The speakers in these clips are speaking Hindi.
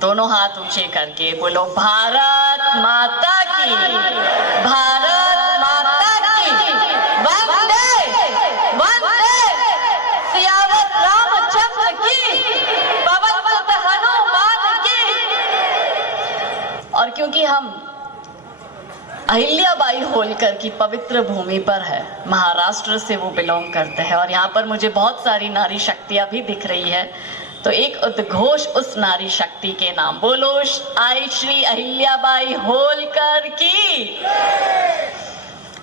दोनों हाथ ऊंचे करके बोलो भारत माता की, भारत माता की, वंदे वंदे, सियावर रामचंद्र की, पवन सुत हनुमान की। और क्योंकि हम अहिल्याबाई होलकर की पवित्र भूमि पर है, महाराष्ट्र से वो बिलोंग करते हैं, और यहाँ पर मुझे बहुत सारी नारी शक्तियां भी दिख रही है, तो एक उद्घोष उस नारी शक्ति के नाम, बोलो आई श्री अहिल्याबाई होलकर की।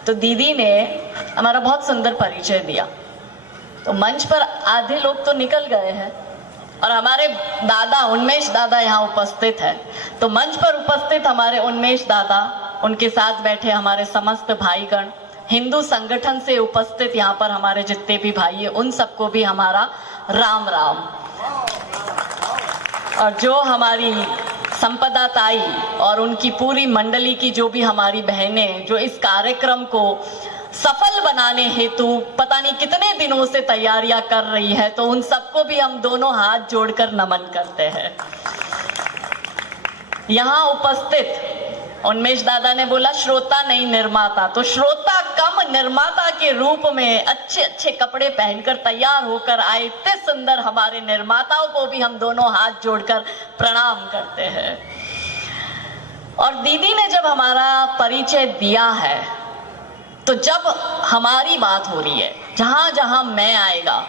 तो दीदी ने हमारा बहुत सुंदर परिचय दिया, तो मंच पर आधे लोग तो निकल गए हैं और हमारे दादा उन्मेष दादा यहाँ उपस्थित है, तो मंच पर उपस्थित हमारे उन्मेष दादा, उनके साथ बैठे हमारे समस्त भाईगण, हिंदू संगठन से उपस्थित यहाँ पर हमारे जितने भी भाई हैं, उन सबको भी हमारा राम राम। और जो हमारी संपदा ताई और उनकी पूरी मंडली की जो भी हमारी बहनें जो इस कार्यक्रम को सफल बनाने हेतु पता नहीं कितने दिनों से तैयारियां कर रही है, तो उन सबको भी हम दोनों हाथ जोड़कर नमन करते हैं। यहाँ उपस्थित उन्मेष दादा ने बोला श्रोता नहीं निर्माता, तो श्रोता कम निर्माता के रूप में अच्छे अच्छे कपड़े पहनकर तैयार होकर आए इतने सुंदर हमारे निर्माताओं को भी हम दोनों हाथ जोड़कर प्रणाम करते हैं। और दीदी ने जब हमारा परिचय दिया है, तो जब हमारी बात हो रही है, जहां जहां मैं आएगा,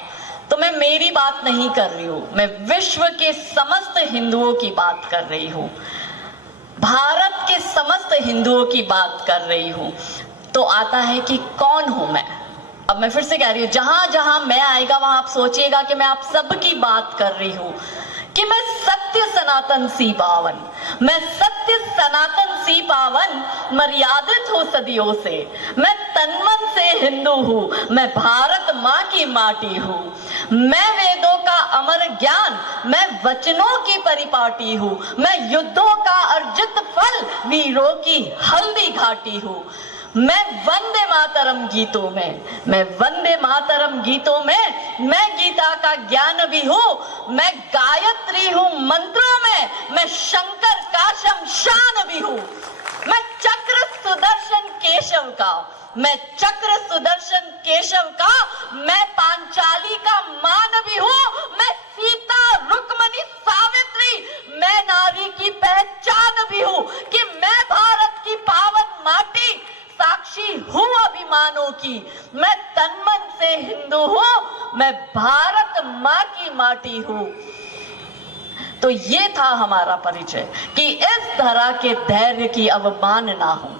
तो मैं मेरी बात नहीं कर रही हूं, मैं विश्व के समस्त हिंदुओं की बात कर रही हूं, भारत के समस्त हिंदुओं की बात कर रही हूं। तो आता है कि कौन हूं मैं। अब मैं फिर से कह रही हूं, जहां जहां मैं आएगा वहां आप सोचिएगा कि मैं आप सबकी बात कर रही हूं, कि मैं सत्य सनातन सी पावन, मैं सत्य सनातन सी पावन, मर्यादित हूं सदियों से, मैं तनमन से हिंदू हूं, मैं भारत माँ की माटी हूं, मैं वेदों का अमर ज्ञान, मैं वचनों की परिपाटी हूं, मैं युद्धों का अर्जित फल, वीरों की हल्दी घाटी हूं, मैं वंदे मातरम गीतों में, मैं वंदे मातरम गीतों में, मैं गीता का ज्ञान भी हूं, मैं गायत्री हूं मंत्रों में, मैं शंकर का शमशान भी हूं, मैं चक्र सुदर्शन केशव का, मैं चक्र सुदर्शन केशव का, मैं पांचाली का मान भी हूं, मैं सीता रुक्मणी सावित्री, मैं नारी की पहचान भी हूं, कि मैं भारत की पावन माटी, साक्षी हूं अभिमानों की, मैं तनमन से हिंदू हूं, मैं भारत माँ की माटी हूं। तो ये था हमारा परिचय, कि इस धरा के धैर्य की अवमानना हो,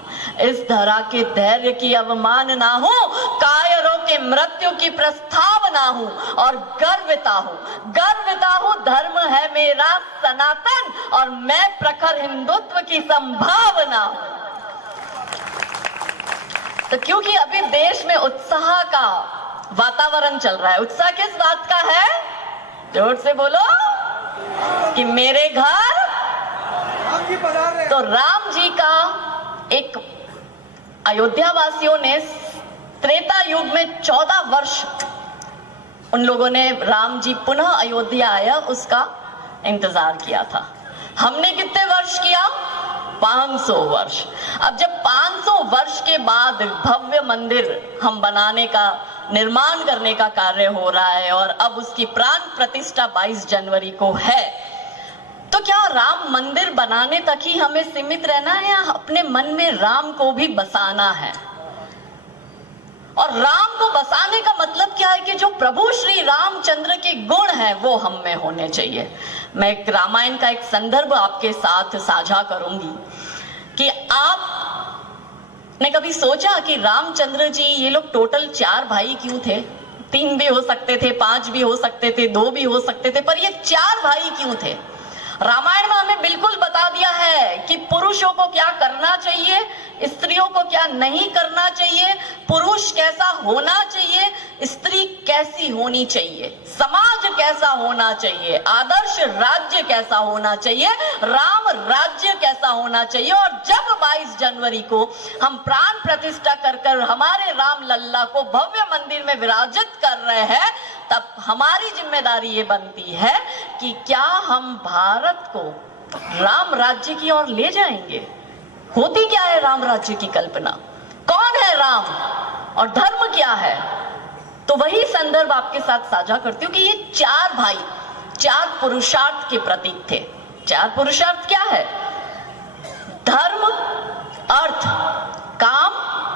इस धरा के धैर्य की अवमानना हो, कायरों के मृत्यु की प्रस्तावना हो, और गर्विता हूं, धर्म है मेरा सनातन, और मैं प्रखर हिंदुत्व की संभावना हूं। तो क्योंकि अभी देश में उत्साह का वातावरण चल रहा है, उत्साह किस बात का है, जोर से बोलो, कि मेरे घर तो राम जी का एक अयोध्या वासियों ने त्रेता युग में 14 वर्ष उन लोगों ने राम जी पुनः अयोध्या आया उसका इंतजार किया था। हमने कितने वर्ष किया, 500 वर्ष। अब जब 500 वर्ष के बाद भव्य मंदिर हम बनाने का, निर्माण करने का कार्य हो रहा है, और अब उसकी प्राण प्रतिष्ठा 22 जनवरी को है, तो क्या राम मंदिर बनाने तक ही हमें सीमित रहना है, या अपने मन में राम को भी बसाना है? और राम को बसाने का मतलब क्या है, कि जो प्रभु श्री रामचंद्र के गुण हैं वो हम में होने चाहिए। मैं एक रामायण का एक संदर्भ आपके साथ साझा करूंगी, कि आपने कभी सोचा कि रामचंद्र जी, ये लोग टोटल 4 भाई क्यों थे? 3 भी हो सकते थे, 5 भी हो सकते थे, 2 भी हो सकते थे, पर ये 4 भाई क्यों थे? रामायण में हमें बिल्कुल बता दिया है कि पुरुषों को क्या करना चाहिए, स्त्रियों को क्या नहीं करना चाहिए, पुरुष कैसा होना चाहिए, स्त्री कैसी होनी चाहिए, समाज कैसा होना चाहिए, आदर्श राज्य कैसा होना चाहिए, राम राज्य कैसा होना चाहिए। और जब 22 जनवरी को हम प्राण प्रतिष्ठा कर हमारे राम लल्ला को भव्य मंदिर में विराजित कर रहे हैं, तब हमारी जिम्मेदारी ये बनती है कि क्या हम भारत को राम राज्य की ओर ले जाएंगे। होती क्या है राम राज्य की कल्पना, कौन है राम और धर्म क्या है? तो वही संदर्भ आपके साथ साझा करती हूं कि ये चार भाई चार पुरुषार्थ के प्रतीक थे। चार पुरुषार्थ क्या है? धर्म, अर्थ, काम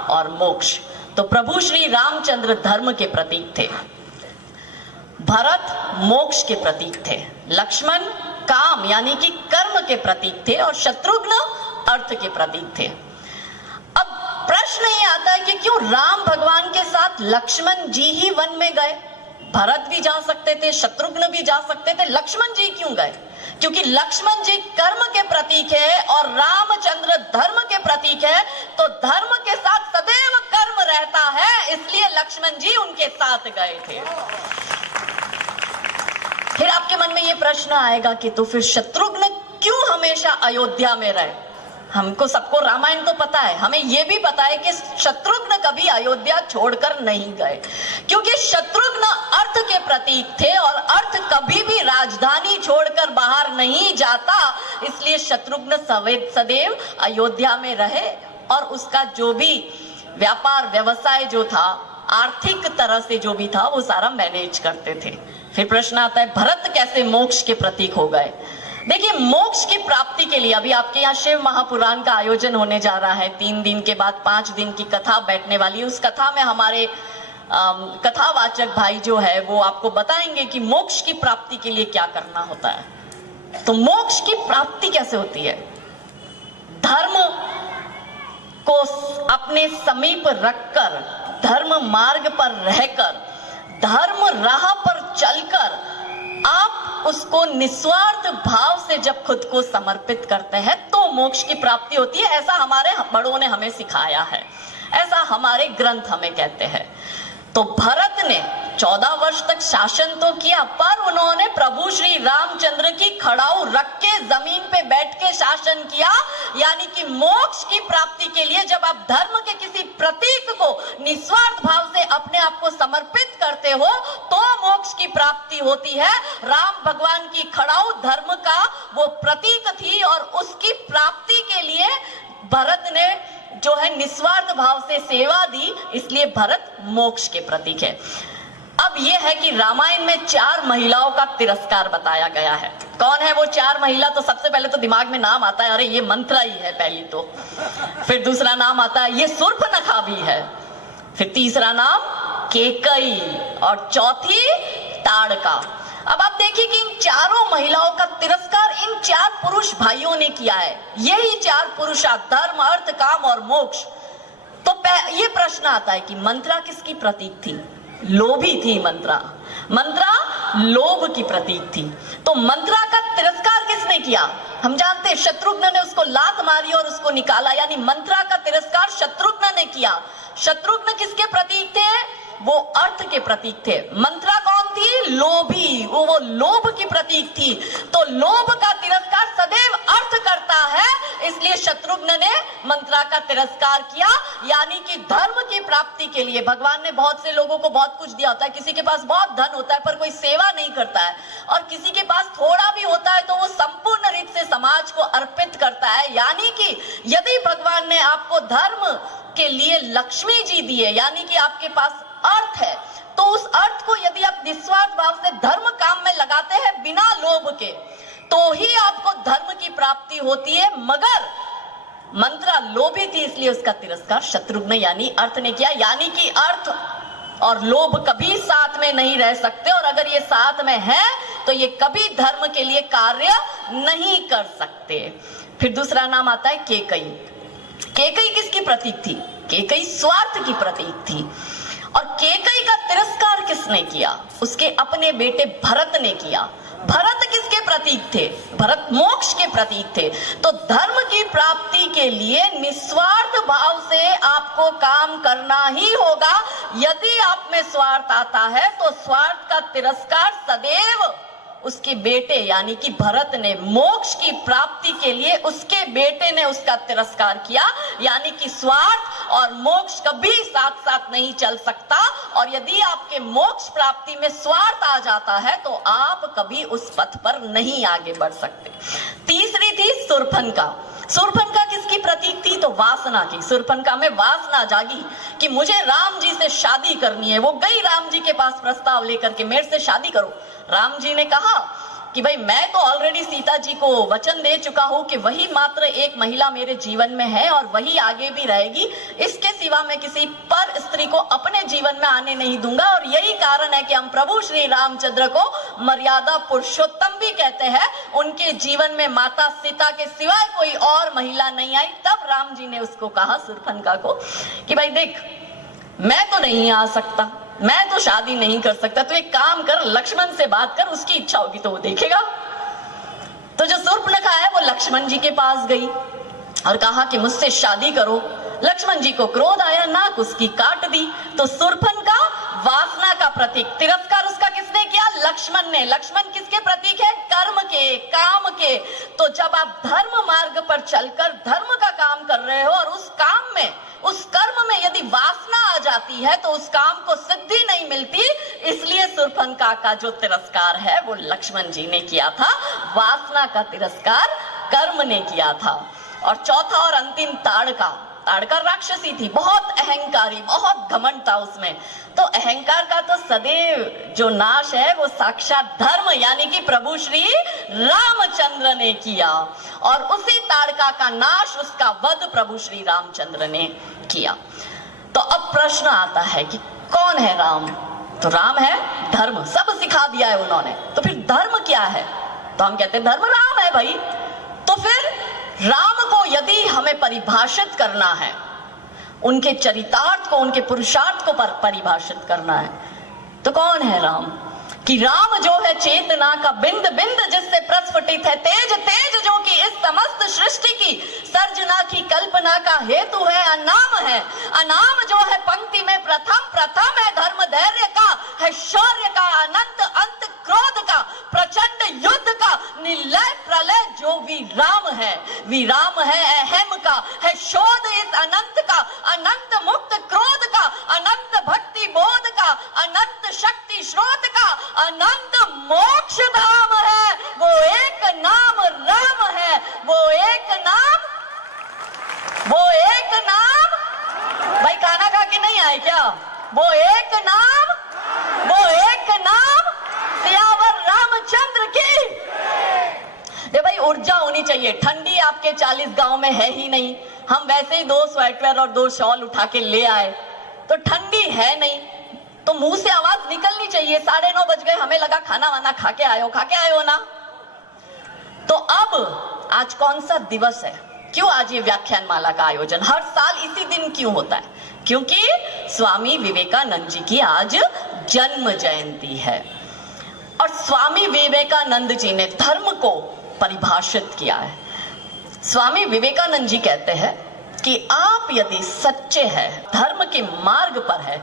और मोक्ष। तो प्रभु श्री रामचंद्र धर्म के प्रतीक थे, भरत मोक्ष के प्रतीक थे, लक्ष्मण काम यानी कि कर्म के प्रतीक थे और शत्रुघ्न अर्थ के प्रतीक थे। अब प्रश्न ये आता है कि क्यों राम भगवान के साथ लक्ष्मण जी ही वन में गए? भरत भी जा सकते थे, शत्रुघ्न भी जा सकते थे, लक्ष्मण जी क्यों गए? क्योंकि लक्ष्मण जी कर्म के प्रतीक है और रामचंद्र धर्म के प्रतीक है। तो धर्म के साथ सदैव कर्म रहता है, इसलिए लक्ष्मण जी उनके साथ गए थे। फिर आपके मन में यह प्रश्न आएगा कि तो फिर शत्रुघ्न क्यों हमेशा अयोध्या में रहे? हमको सबको रामायण तो पता है, हमें यह भी पता है कि शत्रुघ्न कभी अयोध्या छोड़कर नहीं गए, क्योंकि शत्रुघ्न अर्थ के प्रतीक थे और अर्थ कभी भी राजधानी छोड़कर बाहर नहीं जाता। इसलिए शत्रुघ्न सदैव अयोध्या में रहे और उसका जो भी व्यापार व्यवसाय जो था, आर्थिक तरह से जो भी था, वो सारा मैनेज करते थे। फिर प्रश्न आता है भरत कैसे मोक्ष के प्रतीक हो गए? देखिए, मोक्ष की प्राप्ति के लिए अभी आपके यहाँ शिव महापुराण का आयोजन होने जा रहा है। 3 दिन के बाद 5 दिन की कथा बैठने वाली है। उस कथा में हमारे कथावाचक भाई जो है वो आपको बताएंगे कि मोक्ष की प्राप्ति के लिए क्या करना होता है। तो मोक्ष की प्राप्ति कैसे होती है? धर्म को अपने समीप रखकर, धर्म मार्ग पर रहकर, धर्म राह पर चलकर आप उसको निस्वार्थ भाव से जब खुद को समर्पित करते हैं तो मोक्ष की प्राप्ति होती है। ऐसा हमारे बड़ों ने हमें सिखाया है, ऐसा हमारे ग्रंथ हमें कहते हैं। तो भरत ने 14 वर्ष तक शासन तो किया, पर उन्होंने प्रभु श्री रामचंद्र की खड़ाऊ रख के जमीन पे बैठ के शासन किया। यानी कि मोक्ष की प्राप्ति के लिए जब आप धर्म के किसी प्रतीक को निस्वार्थ भाव से अपने आप को समर्पित करते हो तो मोक्ष की प्राप्ति होती है। राम भगवान की खड़ाऊ धर्म का वो प्रतीक थी और उसकी प्राप्ति के लिए भरत ने जो है निस्वार्थ भाव से सेवा दी, इसलिए भरत मोक्ष के प्रतीक है। अब यह है कि रामायण में 4 महिलाओं का तिरस्कार बताया गया है। कौन है वो 4 महिला? तो सबसे पहले तो दिमाग में नाम आता है, अरे ये मंत्रा ही है पहली तो। फिर दूसरा नाम आता है ये शूर्पणखा भी है। फिर तीसरा नाम केकई और चौथी ताड़का। अब आप देखिए कि इन चारों महिलाओं का तिरस्कार इन 4 पुरुष भाइयों ने किया है। यही 4 पुरुषार्थ, धर्म, अर्थ, काम और मोक्ष। तो ये प्रश्न आता है कि मंत्रा किसकी प्रतीक थी? लोभी थी मंत्रा। मंत्रा लोभ की प्रतीक थी। तो मंत्रा का तिरस्कार किसने किया? हम जानते हैं शत्रुघ्न ने उसको लात मारी और उसको निकाला, यानी मंत्रा का तिरस्कार शत्रुघ्न ने किया। शत्रुघ्न किसके प्रतीक थे? वो अर्थ के प्रतीक थे। मंत्रा कौन थी? लोभी, वो लोभ की प्रतीक थी। तो लोभ का तिरस्कार सदैव अर्थ करता है, इसलिए शत्रुघ्न ने मंत्रा का तिरस्कार किया। यानी कि धर्म की प्राप्ति के लिए भगवान ने बहुत से लोगों को बहुत कुछ दिया होता है। किसी के पास बहुत धन होता है पर कोई सेवा नहीं करता है, और किसी के पास थोड़ा भी होता है तो वो संपूर्ण रीत से समाज को अर्पित करता है। यानी कि यदि भगवान ने आपको धर्म के लिए लक्ष्मी जी दी है, यानी कि आपके पास अर्थ है, तो उस अर्थ को यदि आप निस्वार्थ भाव से धर्म काम में लगाते हैं बिना लोभ के, तो ही आपको धर्म की प्राप्ति होती है। मगर मंत्रा लोभी थी, इसलिए उसका तिरस्कार शत्रुघ्न यानी अर्थ ने किया। यानी कि अर्थ और लोभ कभी साथ में नहीं रह सकते, और अगर ये साथ में है तो ये कभी धर्म के लिए कार्य नहीं कर सकते। फिर दूसरा नाम आता है केकई। केकई किसकी प्रतीक थी? केकई स्वार्थ की प्रतीक थी। और केकई का तिरस्कार किसने किया? उसके अपने बेटे भरत ने किया। भरत किसके प्रतीक थे? भरत मोक्ष के प्रतीक थे। तो धर्म की प्राप्ति के लिए निस्वार्थ भाव से आपको काम करना ही होगा। यदि आप में स्वार्थ आता है तो स्वार्थ का तिरस्कार सदैव उसके बेटे यानी कि भरत ने मोक्ष की प्राप्ति के लिए उसके बेटे ने उसका तिरस्कार किया। यानी कि स्वार्थ और मोक्ष कभी साथ साथ नहीं चल सकता, और यदि आपके मोक्ष प्राप्ति में स्वार्थ आ जाता है तो आप कभी उस पथ पर नहीं आगे बढ़ सकते। तीसरी शूर्पणखा किसकी प्रतीक थी? तो वासना की। शूर्पणखा में वासना जागी कि मुझे राम जी से शादी करनी है। वो गई राम जी के पास प्रस्ताव लेकर के, मेरे से शादी करो। राम जी ने कहा कि भाई मैं तो ऑलरेडी सीता जी को वचन दे चुका हूं कि वही मात्र एक महिला मेरे जीवन में है और वही आगे भी रहेगी। इसके सिवा मैं किसी पर स्त्री को अपने जीवन में आने नहीं दूंगा। और यही कारण है कि हम प्रभु श्री रामचंद्र को मर्यादा पुरुषोत्तम भी कहते हैं। उनके जीवन में माता सीता के सिवाय कोई और महिला नहीं आई। तब राम जी ने उसको कहा, शूर्पणखा को, कि भाई देख, मैं तो नहीं आ सकता, मैं तो शादी नहीं कर सकता, तो एक काम कर, लक्ष्मण से बात कर, उसकी इच्छा होगी तो वो देखेगा। तो जो शूर्पणखा है वो लक्ष्मण जी के पास गई और कहा कि मुझसे शादी करो। लक्ष्मण जी को क्रोध आया, नाक उसकी काट दी। तो शूर्पणखा वासना का प्रतीक, तिरस्कार उसका किसने किया? लक्ष्मण ने। लक्ष्मण किसके प्रतीक है? कर्म के, काम के। तो जब आप धर्म मार्ग पर चलकर धर्म का काम कर रहे हो और उस काम में, उस कर्म में यदि वासना आ जाती है तो उस काम को सिद्धि नहीं मिलती। इसलिए शूर्पणखा का जो तिरस्कार है वो लक्ष्मण जी ने किया था, वासना का तिरस्कार कर्म ने किया था। और चौथा और अंतिम ताड़का राक्षसी थी, बहुत अहंकारी, बहुत घमंड था उसमें। तो अहंकार का तो सदैव जो नाश है वो साक्षात धर्म यानी कि प्रभु श्री रामचंद्र ने किया। और उसी ताड़का का नाश, उसका वध प्रभु श्री रामचंद्र ने किया। तो अब प्रश्न आता है कि कौन है राम? तो राम है धर्म, सब सिखा दिया है उन्होंने। तो फिर धर्म क्या है? तो हम कहते हैं धर्म राम है भाई। तो फिर राम को यदि हमें परिभाषित करना है, उनके चरितार्थ को, उनके पुरुषार्थ को परिभाषित करना है, तो कौन है राम? कि राम जो है चेतना का बिंद बिंद जिससे प्रस्फुटित है, तेज तेज जो कि इस समस्त सृष्टि की सर्जना की कल्पना का हेतु है, अनाम है। अनाम जो है पंक्ति में प्रथम प्रथम है, धर्म धैर्य का है, शौर्य का, अनंत अंत क्रोध का, प्रचंड युद्ध का, निलय प्रलय जो विराम है, विराम है अहम का, है शोध इस अनंत का, अनंत मुक्त क्रोध का, अनंत भक्ति बोध का, अनंत शक्ति स्रोत का, अनंत मोक्ष धाम है। वो एक नाम राम है, वो एक नाम, वो एक नाम। भाई खाना खा के नहीं आए क्या? वो एक नाम, वो एक नाम, सियावर रामचंद्र की। दे भाई ऊर्जा होनी चाहिए। ठंडी आपके 40 गांव में है ही नहीं। हम वैसे ही 2 स्वेटर और 2 शॉल उठा के ले आए, तो ठंडी है नहीं, तो मुंह से आवाज निकलनी चाहिए। 9:30 बज गए, हमें लगा खाना वाना खा के आए हो ना। तो अब आज कौन सा दिवस है? क्यों आज ये व्याख्यान माला का आयोजन हर साल इसी दिन क्यों होता है? क्योंकि स्वामी विवेकानंद जी की आज जन्म जयंती है। और स्वामी विवेकानंद जी ने धर्म को परिभाषित किया है। स्वामी विवेकानंद जी कहते हैं कि आप यदि सच्चे हैं, धर्म के मार्ग पर है,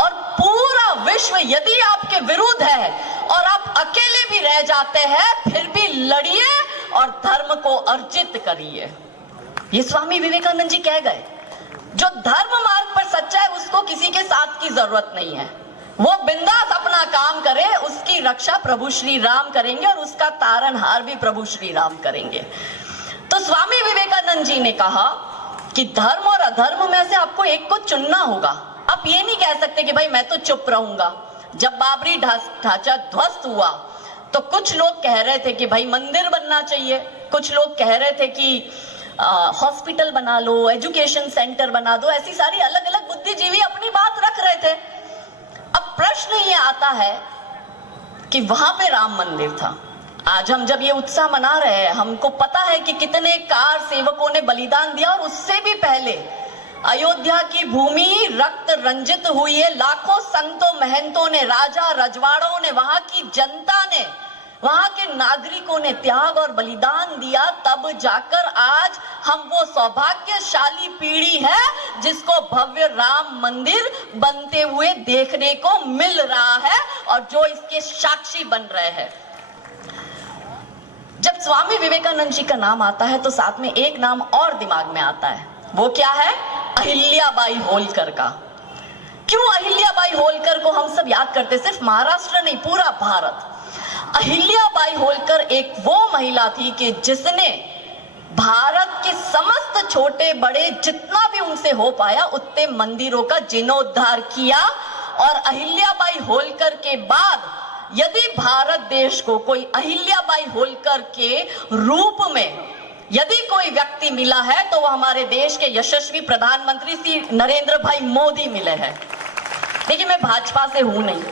और पूरा विश्व यदि आपके विरुद्ध है और आप अकेले भी रह जाते हैं, फिर भी लड़िए और धर्म को अर्जित करिए। ये स्वामी विवेकानंद जी कह गए। जो धर्म मार्ग पर सच्चा है उसको किसी के साथ की जरूरत नहीं है। वो बिंदास अपना काम करे, उसकी रक्षा प्रभु श्री राम करेंगे और उसका तारनहार भी प्रभु श्री राम करेंगे। तो स्वामी विवेकानंद जी ने कहा कि धर्म और अधर्म में से आपको एक को चुनना होगा। आप ये नहीं कह सकते कि भाई मैं तो चुप रहूंगा। जब बाबरी ढांचा ध्वस्त हुआ तो कुछ लोग कह रहे थे कि भाई मंदिर बनना चाहिए, कुछ लोग कह रहे थे कि हॉस्पिटल बना लो, एजुकेशन सेंटर बना दो। ऐसी सारी अलग अलग बुद्धिजीवी अपनी बात रख रहे थे। अब प्रश्न ये आता है कि वहां पे राम मंदिर था। आज हम जब ये उत्साह मना रहे हैं, हमको पता है कि कितने कार सेवकों ने बलिदान दिया, और उससे भी पहले अयोध्या की भूमि रक्त रंजित हुई है। लाखों संतों महंतों ने, राजा रजवाड़ों ने, वहां की जनता ने, वहां के नागरिकों ने त्याग और बलिदान दिया। तब जाकर आज हम वो सौभाग्यशाली पीढ़ी है जिसको भव्य राम मंदिर बनते हुए देखने को मिल रहा है और जो इसके साक्षी बन रहे हैं। जब स्वामी विवेकानंद जी का नाम आता है तो साथ में एक नाम और दिमाग में आता है। वो क्या है? अहिल्याबाई होलकर का। क्यों अहिल्याबाई होलकर को हम सब याद करते? सिर्फ महाराष्ट्र नहीं, पूरा भारत। अहिल्याबाई होलकर एक वो महिला थी कि जिसने भारत के समस्त छोटे बड़े जितना भी उनसे हो पाया उतने मंदिरों का जीर्णोद्धार किया। और अहिल्याबाई होलकर के बाद यदि भारत देश को कोई अहिल्याबाई होलकर के रूप में यदि कोई व्यक्ति मिला है तो वह हमारे देश के यशस्वी प्रधानमंत्री श्री नरेंद्र भाई मोदी मिले हैं। देखिए, मैं भाजपा से हूं नहीं,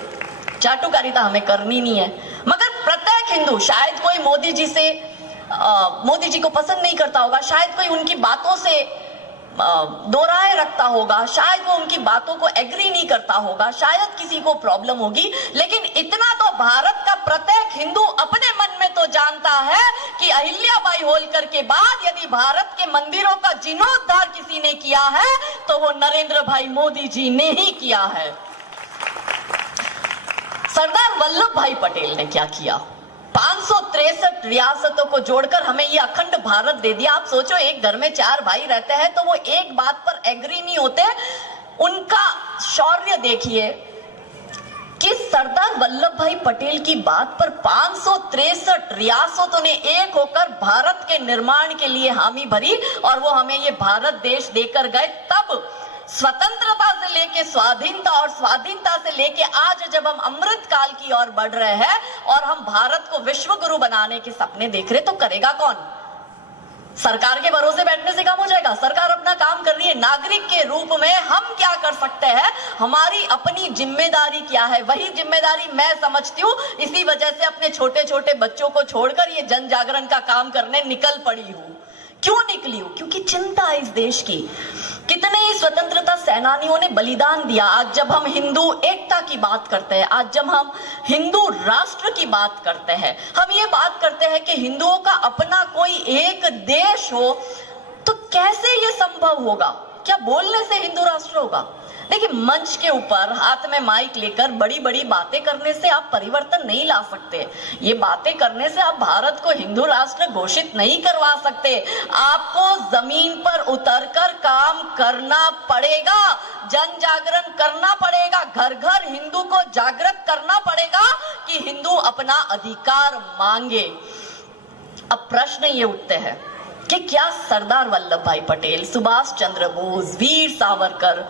चाटुकारिता हमें करनी नहीं है, मगर प्रत्येक हिंदू, शायद कोई मोदी जी को पसंद नहीं करता होगा, शायद कोई उनकी बातों से दो राय रखता होगा, शायद वो उनकी बातों को एग्री नहीं करता होगा, शायद किसी को प्रॉब्लम होगी, लेकिन इतना तो भारत का प्रत्येक हिंदू अपने मन में तो जानता है कि अहिल्याबाई होलकर के बाद यदि भारत के मंदिरों का जीर्णोद्धार किसी ने किया है तो वो नरेंद्र भाई मोदी जी ने ही किया है। सरदार वल्लभ भाई पटेल ने क्या किया? 563 रियासतों को जोड़कर हमें ये अखंड भारत दे दिया। आप सोचो, एक घर में 4 भाई रहते हैं तो वो एक बात पर एग्री नहीं होते। उनका शौर्य देखिए कि सरदार वल्लभ भाई पटेल की बात पर 563 रियासतों ने एक होकर भारत के निर्माण के लिए हामी भरी और वो हमें ये भारत देश देकर गए। तब स्वतंत्रता से लेके स्वाधीनता और स्वाधीनता से लेके आज जब हम अमृत काल की ओर बढ़ रहे हैं और हम भारत को विश्व गुरु बनाने के सपने देख रहे, तो करेगा कौन? सरकार के भरोसे बैठने से काम हो जाएगा? सरकार अपना काम कर रही है। नागरिक के रूप में हम क्या कर सकते हैं, हमारी अपनी जिम्मेदारी क्या है, वही जिम्मेदारी मैं समझती हूँ। इसी वजह से अपने छोटे छोटे बच्चों को छोड़कर ये जन जागरण का काम करने निकल पड़ी हूँ। क्यों निकली हूं? क्योंकि चिंता है इस देश की। कितने ही स्वतंत्रता सेनानियों ने बलिदान दिया। आज जब हम हिंदू एकता की बात करते हैं, आज जब हम हिंदू राष्ट्र की बात करते हैं, हम ये बात करते हैं कि हिंदुओं का अपना कोई एक देश हो, तो कैसे ये संभव होगा? क्या बोलने से हिंदू राष्ट्र होगा? देखिए, मंच के ऊपर हाथ में माइक लेकर बड़ी बड़ी बातें करने से आप परिवर्तन नहीं ला सकते। ये बातें करने से आप भारत को हिंदू राष्ट्र घोषित नहीं करवा सकते। आपको जमीन पर उतरकर काम करना पड़ेगा, जन जागरण करना पड़ेगा, घर घर हिंदू को जागृत करना पड़ेगा कि हिंदू अपना अधिकार मांगे। अब प्रश्न ये उठते हैं कि क्या सरदार वल्लभ भाई पटेल, सुभाष चंद्र बोस, वीर सावरकर,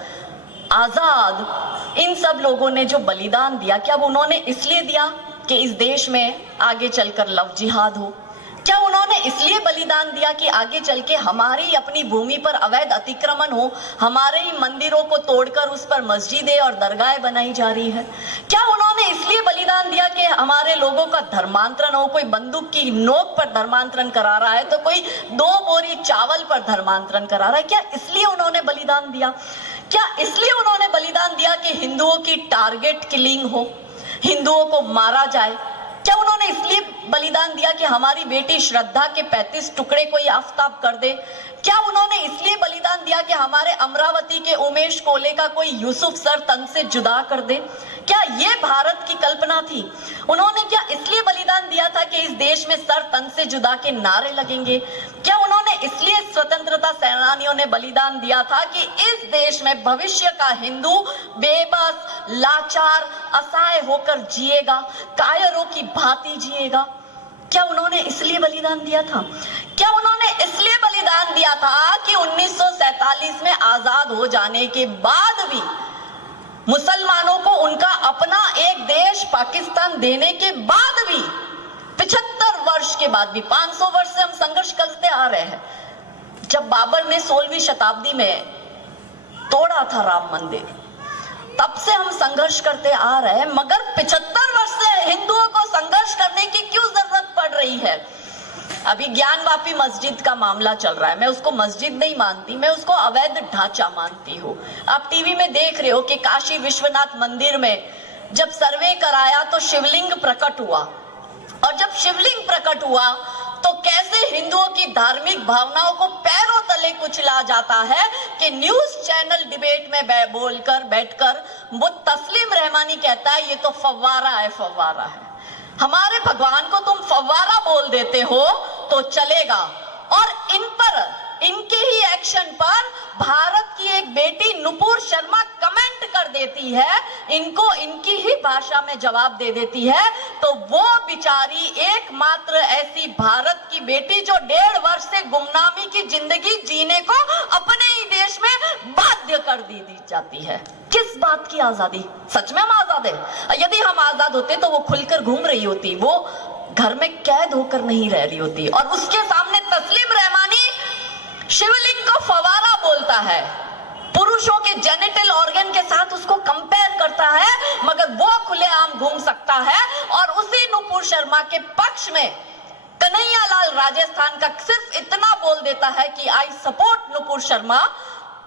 आजाद, इन सब लोगों ने जो बलिदान दिया, क्या उन्होंने इसलिए दिया कि इस देश में आगे चलकर लव जिहाद हो? क्या उन्होंने इसलिए बलिदान दिया कि आगे चल के हमारी अपनी भूमि पर अवैध अतिक्रमण हो, हमारे ही मंदिरों को तोड़कर उस पर मस्जिदें और दरगाहें बनाई जा रही है? क्या उन्होंने इसलिए बलिदान दिया कि हमारे लोगों का धर्मांतरण हो? कोई बंदूक की नोक पर धर्मांतरण करा रहा है तो कोई 2 बोरी चावल पर धर्मांतरण करा रहा है। क्या इसलिए उन्होंने बलिदान दिया? क्या इसलिए उन्होंने बलिदान दिया कि हिंदुओं की टारगेट किलिंग हो, हिंदुओं को मारा जाए? क्या उन्होंने इसलिए बलिदान दिया कि हमारी बेटी श्रद्धा के 35 टुकड़े कोई आफताब कर दे? क्या उन्होंने इसलिए बलिदान दिया कि हमारे अमरावती के उमेश कोले का कोई यूसुफ सर तन से जुदा कर दे? क्या ये भारत की कल्पना थी? उन्होंने क्या इसलिए बलिदान दिया था कि इस देश में सर तन से जुदा के नारे लगेंगे? क्या उन्होंने इसलिए स्वतंत्रता सेनानियों ने बलिदान दिया था कि इस देश में भविष्य का हिंदू बेबस, लाचार, असहाय होकर जिएगा, कायरों की भांति जिएगा? क्या उन्होंने इसलिए बलिदान दिया था? क्या उन्होंने इसलिए बलिदान दिया था कि 1947 में आजाद हो जाने के बाद भी मुसलमानों को उनका अपना एक देश पाकिस्तान देने के बाद भी 75 वर्ष के बाद भी 500 वर्ष से हम संघर्ष करते आ रहे हैं। जब बाबर ने 16वीं शताब्दी में तोड़ा था राम मंदिर, तब से हम संघर्ष करते आ रहे हैं, मगर 75 वर्ष से हिंदुओं को संघर्ष करने की क्यों जरूरत पड़ रही है? अभी ज्ञानवापी मस्जिद का मामला चल रहा है। मैं उसको मस्जिद नहीं मानती, मैं उसको अवैध ढांचा मानती हूँ। आप टीवी में देख रहे हो कि काशी विश्वनाथ मंदिर में जब सर्वे कराया तो शिवलिंग प्रकट हुआ, और जब शिवलिंग प्रकट हुआ तो कैसे हिंदुओं की धार्मिक भावनाओं को पैरों तले कुचला जाता है कि न्यूज चैनल डिबेट में बोलकर बैठकर वो तस्लीम रहमानी कहता है ये तो फव्वारा है, फव्वारा है। हमारे भगवान को तुम फव्वारा बोल देते हो तो चलेगा, और इन पर इनके ही एक्शन पर भारत की एक बेटी नुपुर शर्मा कमेंट कर देती है, इनको इनकी ही भाषा में जवाब दे देती है, तो वो बेचारी एकमात्र ऐसी भारत की बेटी जो 1.5 वर्ष से गुमनामी की जिंदगी जीने को अपने ही देश में बाध्य कर दी जाती है। किस बात की आजादी? सच में हम आजाद है? यदि हम आजाद होते तो वो खुलकर घूम रही होती, वो घर में कैद होकर नहीं रह रही होती। और उसके सामने तस्लीम रहमानी शिवलिंग को फवारा बोलता है, पुरुषों के जेनिटल ऑर्गन के साथ उसको कंपेयर करता है, मगर वो खुलेआम घूम सकता है। और उसी नुपुर शर्मा के पक्ष में कन्हैयालाल राजस्थान का सिर्फ इतना बोल देता है कि आई सपोर्ट नुपुर शर्मा,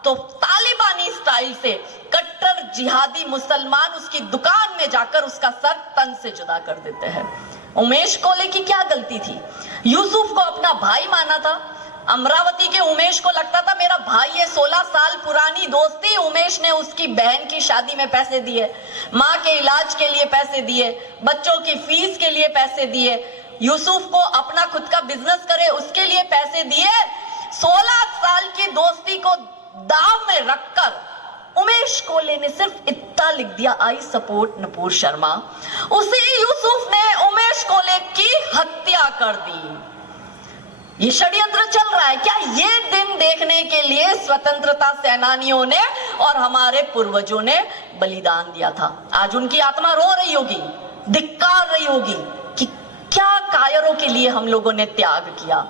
तो तालिबानी स्टाइल से कट्टर जिहादी मुसलमान उसकी दुकान में जाकर उसका सर तन से जुदा कर देते हैं। उमेश कोले की क्या गलती थी? यूसुफ को अपना भाई माना था। अमरावती के उमेश को लगता था मेरा भाई है, 16 साल पुरानी दोस्ती। उमेश ने उसकी बहन की शादी में पैसे दिए, माँ के इलाज के लिए पैसे दिए, बच्चों की फीस के लिए पैसे दिए, यूसुफ को अपना खुद का बिजनेस करे उसके लिए पैसे दिए। 16 साल की दोस्ती को दाव में रखकर उमेश कोले ने सिर्फ इतना लिख दिया, आई सपोर्ट नुपुर शर्मा। उसी यूसुफ ने उमेश कोले की हत्या कर दी। ये षड्यंत्र चल रहा है क्या? ये दिन देखने के लिए स्वतंत्रता सेनानियों ने और हमारे पूर्वजों ने बलिदान दिया था। आज उनकी आत्मा रो रही होगी, धिक्कार रही होगी कि क्या कायरों के लिए हम लोगों ने त्याग किया।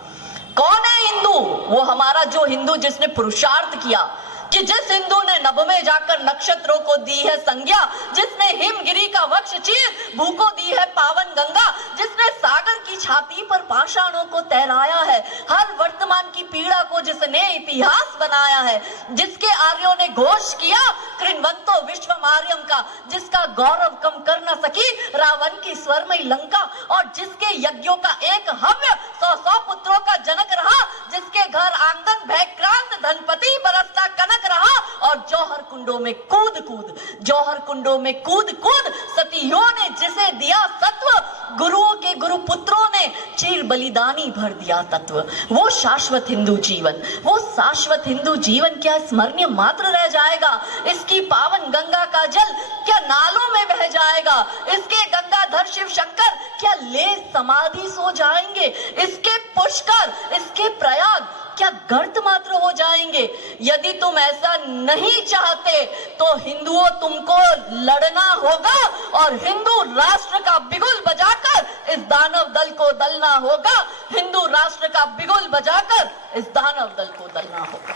कौन है हिंदू? वो हमारा जो हिंदू जिसने पुरुषार्थ किया, कि जिस हिंदू ने नभ में जाकर नक्षत्रों को दी है संज्ञा, जिसने हिमगिरी का वक्ष चीर भू को दी है पावन गंगा, जिसने सागर की छाती पर पाषाणों को तैराया है, हर वर्तमान की पीड़ा को जिसने इतिहास बनाया है, जिसके आर्यों ने घोष किया कृण्वन्तो विश्वमार्यम का, जिसका गौरव कम कर न सकी रावण की स्वरमयी लंका, और जिसके यज्ञों का एक हव्य 100 पुत्रों का जनक रहा, जिसके घर आंगन भयक्रांत धनपति बरसता कनक रहा, और जौहर कुंडों में कूद कूद, जौहर कुंडों में कूद कूद सतियों ने जिसे दिया सत्व, गुरुओं के गुरु पुत्रों ने चीर बलिदानी भर दिया तत्व। वो शाश्वत हिंदू जीवन, वो शाश्वत हिंदू जीवन क्या स्मरणीय मात्र रह जाएगा? इसकी पावन गंगा का जल क्या नालों में बह जाएगा? इसके गंगाधर शिव शंकर क्या ले समाधि सो जाएंगे? इसके पुष्कर, इसके प्रयाग क्या गर्त मात्र हो जाएंगे? यदि तुम ऐसा नहीं चाहते तो हिंदुओं तुमको लड़ना होगा और हिंदू राष्ट्र का बिगुल बजाकर इस दानव दल को दलना होगा। हिंदू राष्ट्र का बिगुल बजाकर इस दानव दल को दलना होगा।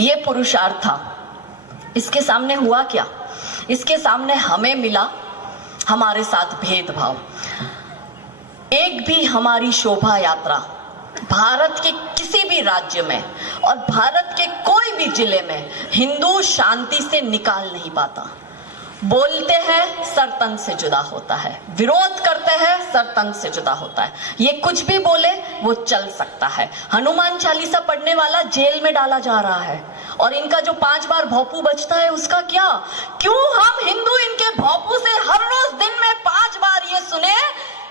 ये पुरुषार्थ था। इसके सामने हुआ क्या? इसके सामने हमें मिला हमारे साथ भेदभाव। एक भी हमारी शोभा यात्रा भारत के किसी भी राज्य में और भारत के कोई भी जिले में हिंदू शांति से निकाल नहीं पाता। बोलते हैं सर तन से जुदा होता है, विरोध करते हैं सर तन से जुदा होता है। ये कुछ भी बोले वो चल सकता है। हनुमान चालीसा पढ़ने वाला जेल में डाला जा रहा है और इनका जो 5 बार भोपू बचता है उसका क्या? क्यों हम हिंदू इनके भोपू से हर रोज दिन में 5 बार ये सुने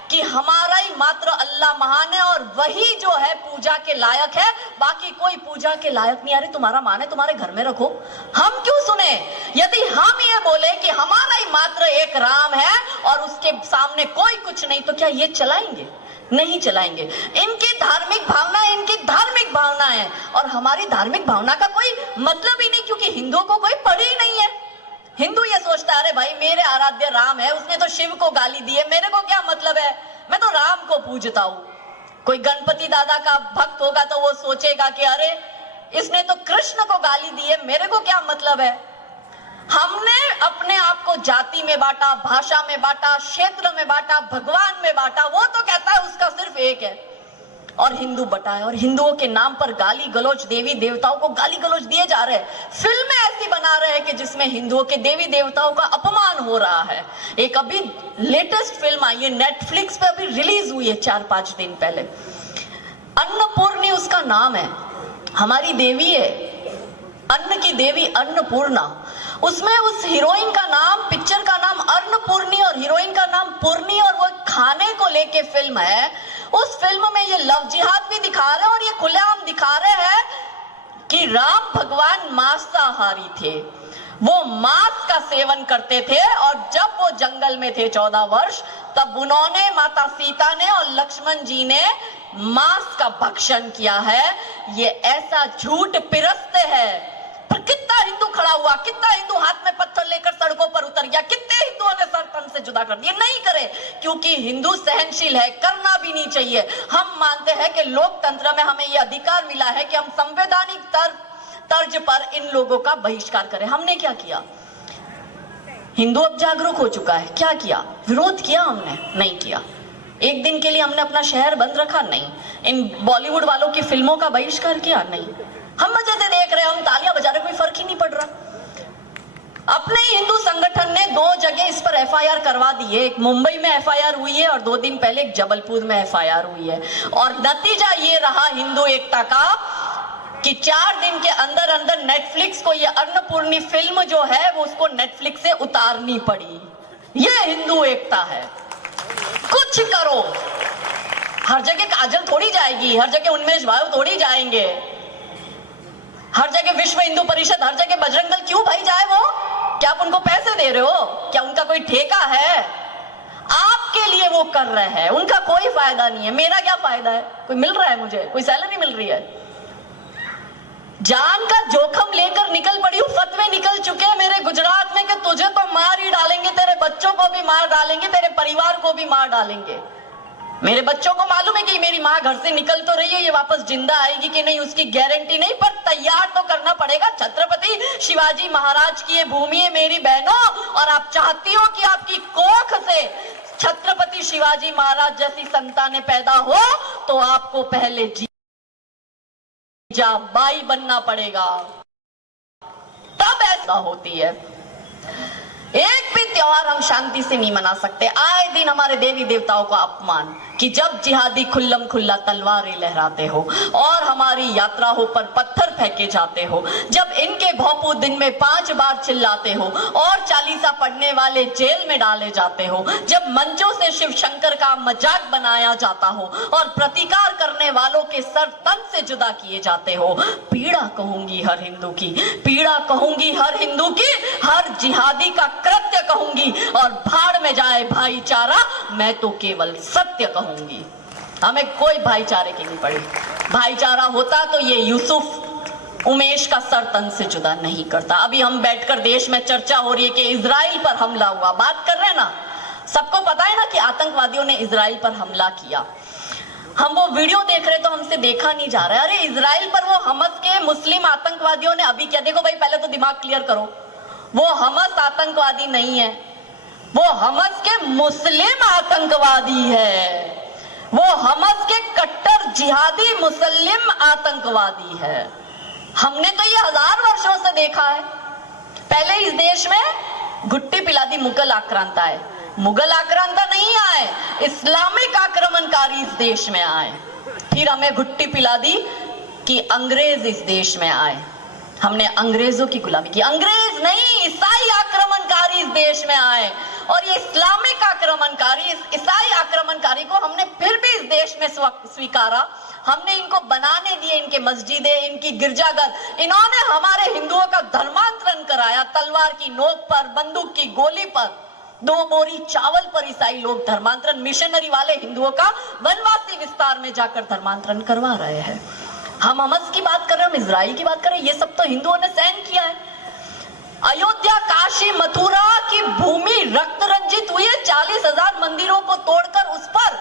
कि हमारा ही मात्र अल्लाह महान है और वही जो है पूजा के लायक है, बाकी कोई पूजा के लायक नहीं। अरे तुम्हारा मान है, तुम्हारे घर में रखो। हम क्यों सुने? यदि हम ये बोले कि हमारा ही मात्र एक राम है और उसके सामने कोई कुछ नहीं, तो क्या ये चलाएंगे? नहीं चलाएंगे। इनकी धार्मिक भावना इनकी धार्मिक भावना है और हमारी धार्मिक भावना का कोई मतलब ही नहीं, क्योंकि हिंदुओं को कोई पड़ी ही नहीं है। हिंदू ये सोचता है अरे भाई मेरे आराध्य राम है, उसने तो शिव को गाली दी है, मेरे को क्या मतलब है, मैं तो राम को पूजता हूँ। कोई गणपति दादा का भक्त होगा तो वो सोचेगा कि अरे इसने तो कृष्ण को गाली दी है, मेरे को क्या मतलब है। हमने अपने आप को जाति में बांटा, भाषा में बांटा, क्षेत्र में बांटा, भगवान में बांटा। वो तो कहता है उसका सिर्फ एक है और हिंदू बटा है और हिंदुओं के नाम पर गाली गलौज, देवी देवताओं को गाली गलौज दिए जा रहे हैं। फिल्में ऐसी बना रहे हैं कि जिसमें हिंदुओं के देवी देवताओं का अपमान हो रहा है। एक अभी लेटेस्ट फिल्म आई है नेटफ्लिक्स पे, अभी रिलीज हुई है 4-5 दिन पहले। अन्नपूर्णी उसका नाम है, हमारी देवी है, अन्न की देवी अन्नपूर्णा। उसमें उस हीरोइन का नाम, पिक्चर का नाम अन्नपूर्णी और हीरोइन का नाम पूर्णी, और वो खाने को लेके फिल्म है। उस फिल्म में ये लव जिहाद भी दिखा रहे हैं और ये खुलेआम दिखा रहे हैं कि राम भगवान मांसाहारी थे, वो मांस का सेवन करते थे और जब वो जंगल में थे 14 वर्ष तब उन्होंने, माता सीता ने और लक्ष्मण जी ने मांस का भक्षण किया है। ये ऐसा झूठ पिरसते हैं। पर कितना हिंदू खड़ा हुआ, कितना हिंदू हाथ में पत्थर लेकर सड़कों पर उतर गया, कितने हिंदुओं ने सर तन से जुदा कर दिया। नहीं करे, क्योंकि हिंदू सहनशील है, करना भी नहीं चाहिए। हम मानते हैं कि लोकतंत्र में हमें यह अधिकार मिला है कि हम संवैधानिक तर्ज पर इन लोगों का बहिष्कार करें। हमने क्या किया? हिंदू अब जागरूक हो चुका है, क्या किया? विरोध किया हमने? नहीं किया। एक दिन के लिए हमने अपना शहर बंद रखा? नहीं। इन बॉलीवुड वालों की फिल्मों का बहिष्कार किया? नहीं। हम मजे से देख रहे हैं, हम तालियां बजा रहे, कोई फर्क ही नहीं पड़ रहा। अपने हिंदू संगठन ने 2 जगह इस पर एफआईआर करवा दी है। एक मुंबई में एफआईआर हुई है और 2 दिन पहले एक जबलपुर में एफआईआर हुई है। और नतीजा ये रहा हिंदू एकता का कि 4 दिन के अंदर अंदर नेटफ्लिक्स को ये अन्नपूर्णी फिल्म जो है वो उसको नेटफ्लिक्स से उतारनी पड़ी। ये हिंदू एकता है। कुछ करो, हर जगह काजल थोड़ी जाएगी, हर जगह उन्मेष भाई थोड़ी जाएंगे, हर जगह विश्व हिंदू परिषद, हर जगह बजरंग दल क्यों भाई जाए वो? क्या आप उनको पैसे दे रहे हो? क्या उनका कोई ठेका है? आपके लिए वो कर रहे हैं, उनका कोई फायदा नहीं है। मेरा क्या फायदा है? कोई मिल रहा है मुझे? कोई सैलरी मिल रही है? जान का जोखम लेकर निकल पड़ी हूं। फतवे निकल चुके हैं मेरे गुजरात में कि तुझे तो मार ही डालेंगे, तेरे बच्चों को भी मार डालेंगे, तेरे परिवार को भी मार डालेंगे। मेरे बच्चों को मालूम है कि मेरी माँ घर से निकल तो रही है, ये वापस जिंदा आएगी कि नहीं उसकी गारंटी नहीं, पर तैयार तो करना पड़ेगा। छत्रपति शिवाजी महाराज की ये भूमि है मेरी बहनों, और आप चाहती हो कि आपकी कोख से छत्रपति शिवाजी महाराज जैसी संतानें पैदा हो तो आपको पहले बाई बनना पड़ेगा, तब ऐसा होती है। एक भी त्योहार हम शांति से नहीं मना सकते। आए दिन हमारे देवी देवताओं का अपमान, कि जब जिहादी खुल्लम खुल्ला तलवारें लहराते हो और हमारी यात्राओं पर पत्थर फेंके जाते हो, जब इनके भोपू दिन में 5 बार चिल्लाते हो और चालीसा पढ़ने वाले जेल में डाले जाते हो, जब मंचों से शिव शंकर का मजाक बनाया जाता हो और प्रतिकार करने वालों के सर तन से जुदा किए जाते हो, पीड़ा कहूंगी हर हिंदू की, पीड़ा कहूंगी हर हिंदू की, हर जिहादी का कृत्य कहूंगी, और भाड़ में जाए भाईचारा, मैं तो केवल सत्य कहूंगी। हमें कोई भाईचारे की नहीं पड़ी। भाईचारा होता तो ये यूसुफ उमेश का सर तन से जुदा नहीं करता। अभी हम बैठकर देश में चर्चा हो रही है कि इजराइल पर हमला हुआ, बात कर रहे हैं ना, सबको पता है ना कि आतंकवादियों ने इजराइल पर हमला किया। हम वो वीडियो देख रहे तो हमसे देखा नहीं जा रहा है। अरे इजराइल पर वो हमस के मुस्लिम आतंकवादियों ने अभी क्या, देखो भाई पहले तो दिमाग क्लियर करो, वो हमस आतंकवादी नहीं है, वो हमस के मुस्लिम आतंकवादी है, वो हमस के कट्टर जिहादी मुस्लिम आतंकवादी है। हमने तो ये 1000 वर्षों से देखा है। पहले इस देश में घुट्टी पिला दी मुगल आक्रांता है, मुगल आक्रांता नहीं आए, इस्लामिक आक्रमणकारी इस देश में आए। फिर हमें घुट्टी पिला दी कि अंग्रेज इस देश में आए, हमने अंग्रेजों की गुलामी की। अंग्रेज नहीं, ईसाई आक्रमणकारी इस देश में आए, और ये इस्लामिक आक्रमणकारी, इस ईसाई आक्रमणकारी को हमने फिर भी इस देश में स्वीकारा। हमने इनको बनाने दिए, इनके मस्जिदें, इनकी गिरजाघर। इन्होंने हमारे हिंदुओं का धर्मांतरण कराया, तलवार की नोक पर, बंदूक की गोली पर, 2 बोरी चावल पर ईसाई लोग धर्मांतरण, मिशनरी वाले हिंदुओं का वनवासी विस्तार में जाकर धर्मांतरण करवा रहे हैं। हम हमस की बात कर रहे हैं, हम इजराइल की बात कर रहे हैं, ये सब तो हिंदुओं ने सहन किया है। अयोध्या, काशी, मथुरा की भूमि रक्त रंजित हुई है, 40,000 मंदिरों को तोड़कर उस पर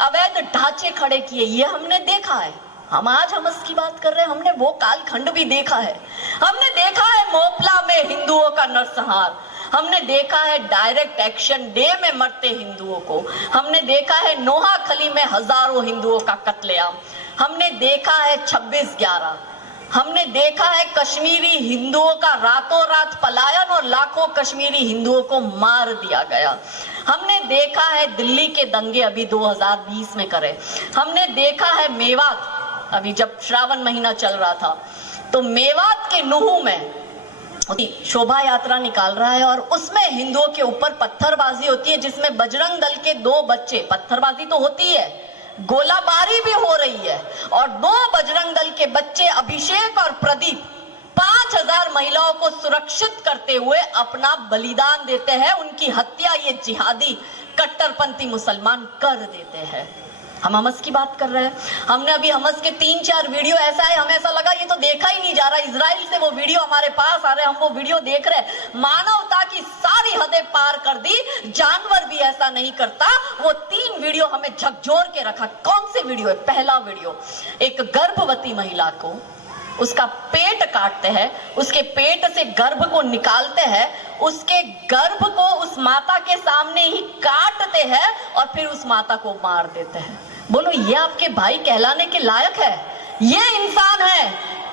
अवैध ढांचे खड़े किए, ये हमने देखा है। हम आज हमस की बात कर रहे हैं, हमने वो कालखंड भी देखा है। हमने देखा है मोपला में हिंदुओं का नरसंहार, हमने देखा है डायरेक्ट एक्शन डे में मरते हिंदुओं को, हमने देखा है नोहाखली में हजारों हिंदुओं का कत्लेआम, हमने देखा है 26/11, हमने देखा है कश्मीरी हिंदुओं का रातों रात पलायन और लाखों कश्मीरी हिंदुओं को मार दिया गया। हमने देखा है दिल्ली के दंगे अभी 2020 में करे। हमने देखा है मेवात, अभी जब श्रावण महीना चल रहा था तो मेवात के नुहू में शोभा यात्रा निकाल रहा है और उसमें हिंदुओं के ऊपर पत्थरबाजी होती है, जिसमें बजरंग दल के 2 बच्चे, पत्थरबाजी तो होती है, गोलाबारी भी हो रही है और 2 बजरंग दल के बच्चे अभिषेक और प्रदीप 5000 महिलाओं को सुरक्षित करते हुए अपना बलिदान देते हैं। उनकी हत्या ये जिहादी कट्टरपंथी मुसलमान कर देते हैं। हम हमस की बात कर रहे हैं। हमने अभी हमस के 3-4 वीडियो ऐसा है, हमें ऐसा लगा ये तो देखा ही नहीं जा रहा। इजराइल से वो वीडियो हमारे पास आ रहे, हम वो वीडियो देख रहे। मानवता की सारी हदें पार कर दी, जानवर भी ऐसा नहीं करता। वो 3 वीडियो हमें झकझोर के रखा। कौन से वीडियो है? पहला वीडियो, एक गर्भवती महिला को उसका पेट काटते हैं, उसके पेट से गर्भ को निकालते हैं, उसके गर्भ को उस माता के सामने ही काटते हैं और फिर उस माता को मार देते हैं। बोलो ये आपके भाई कहलाने के लायक है? ये इंसान है?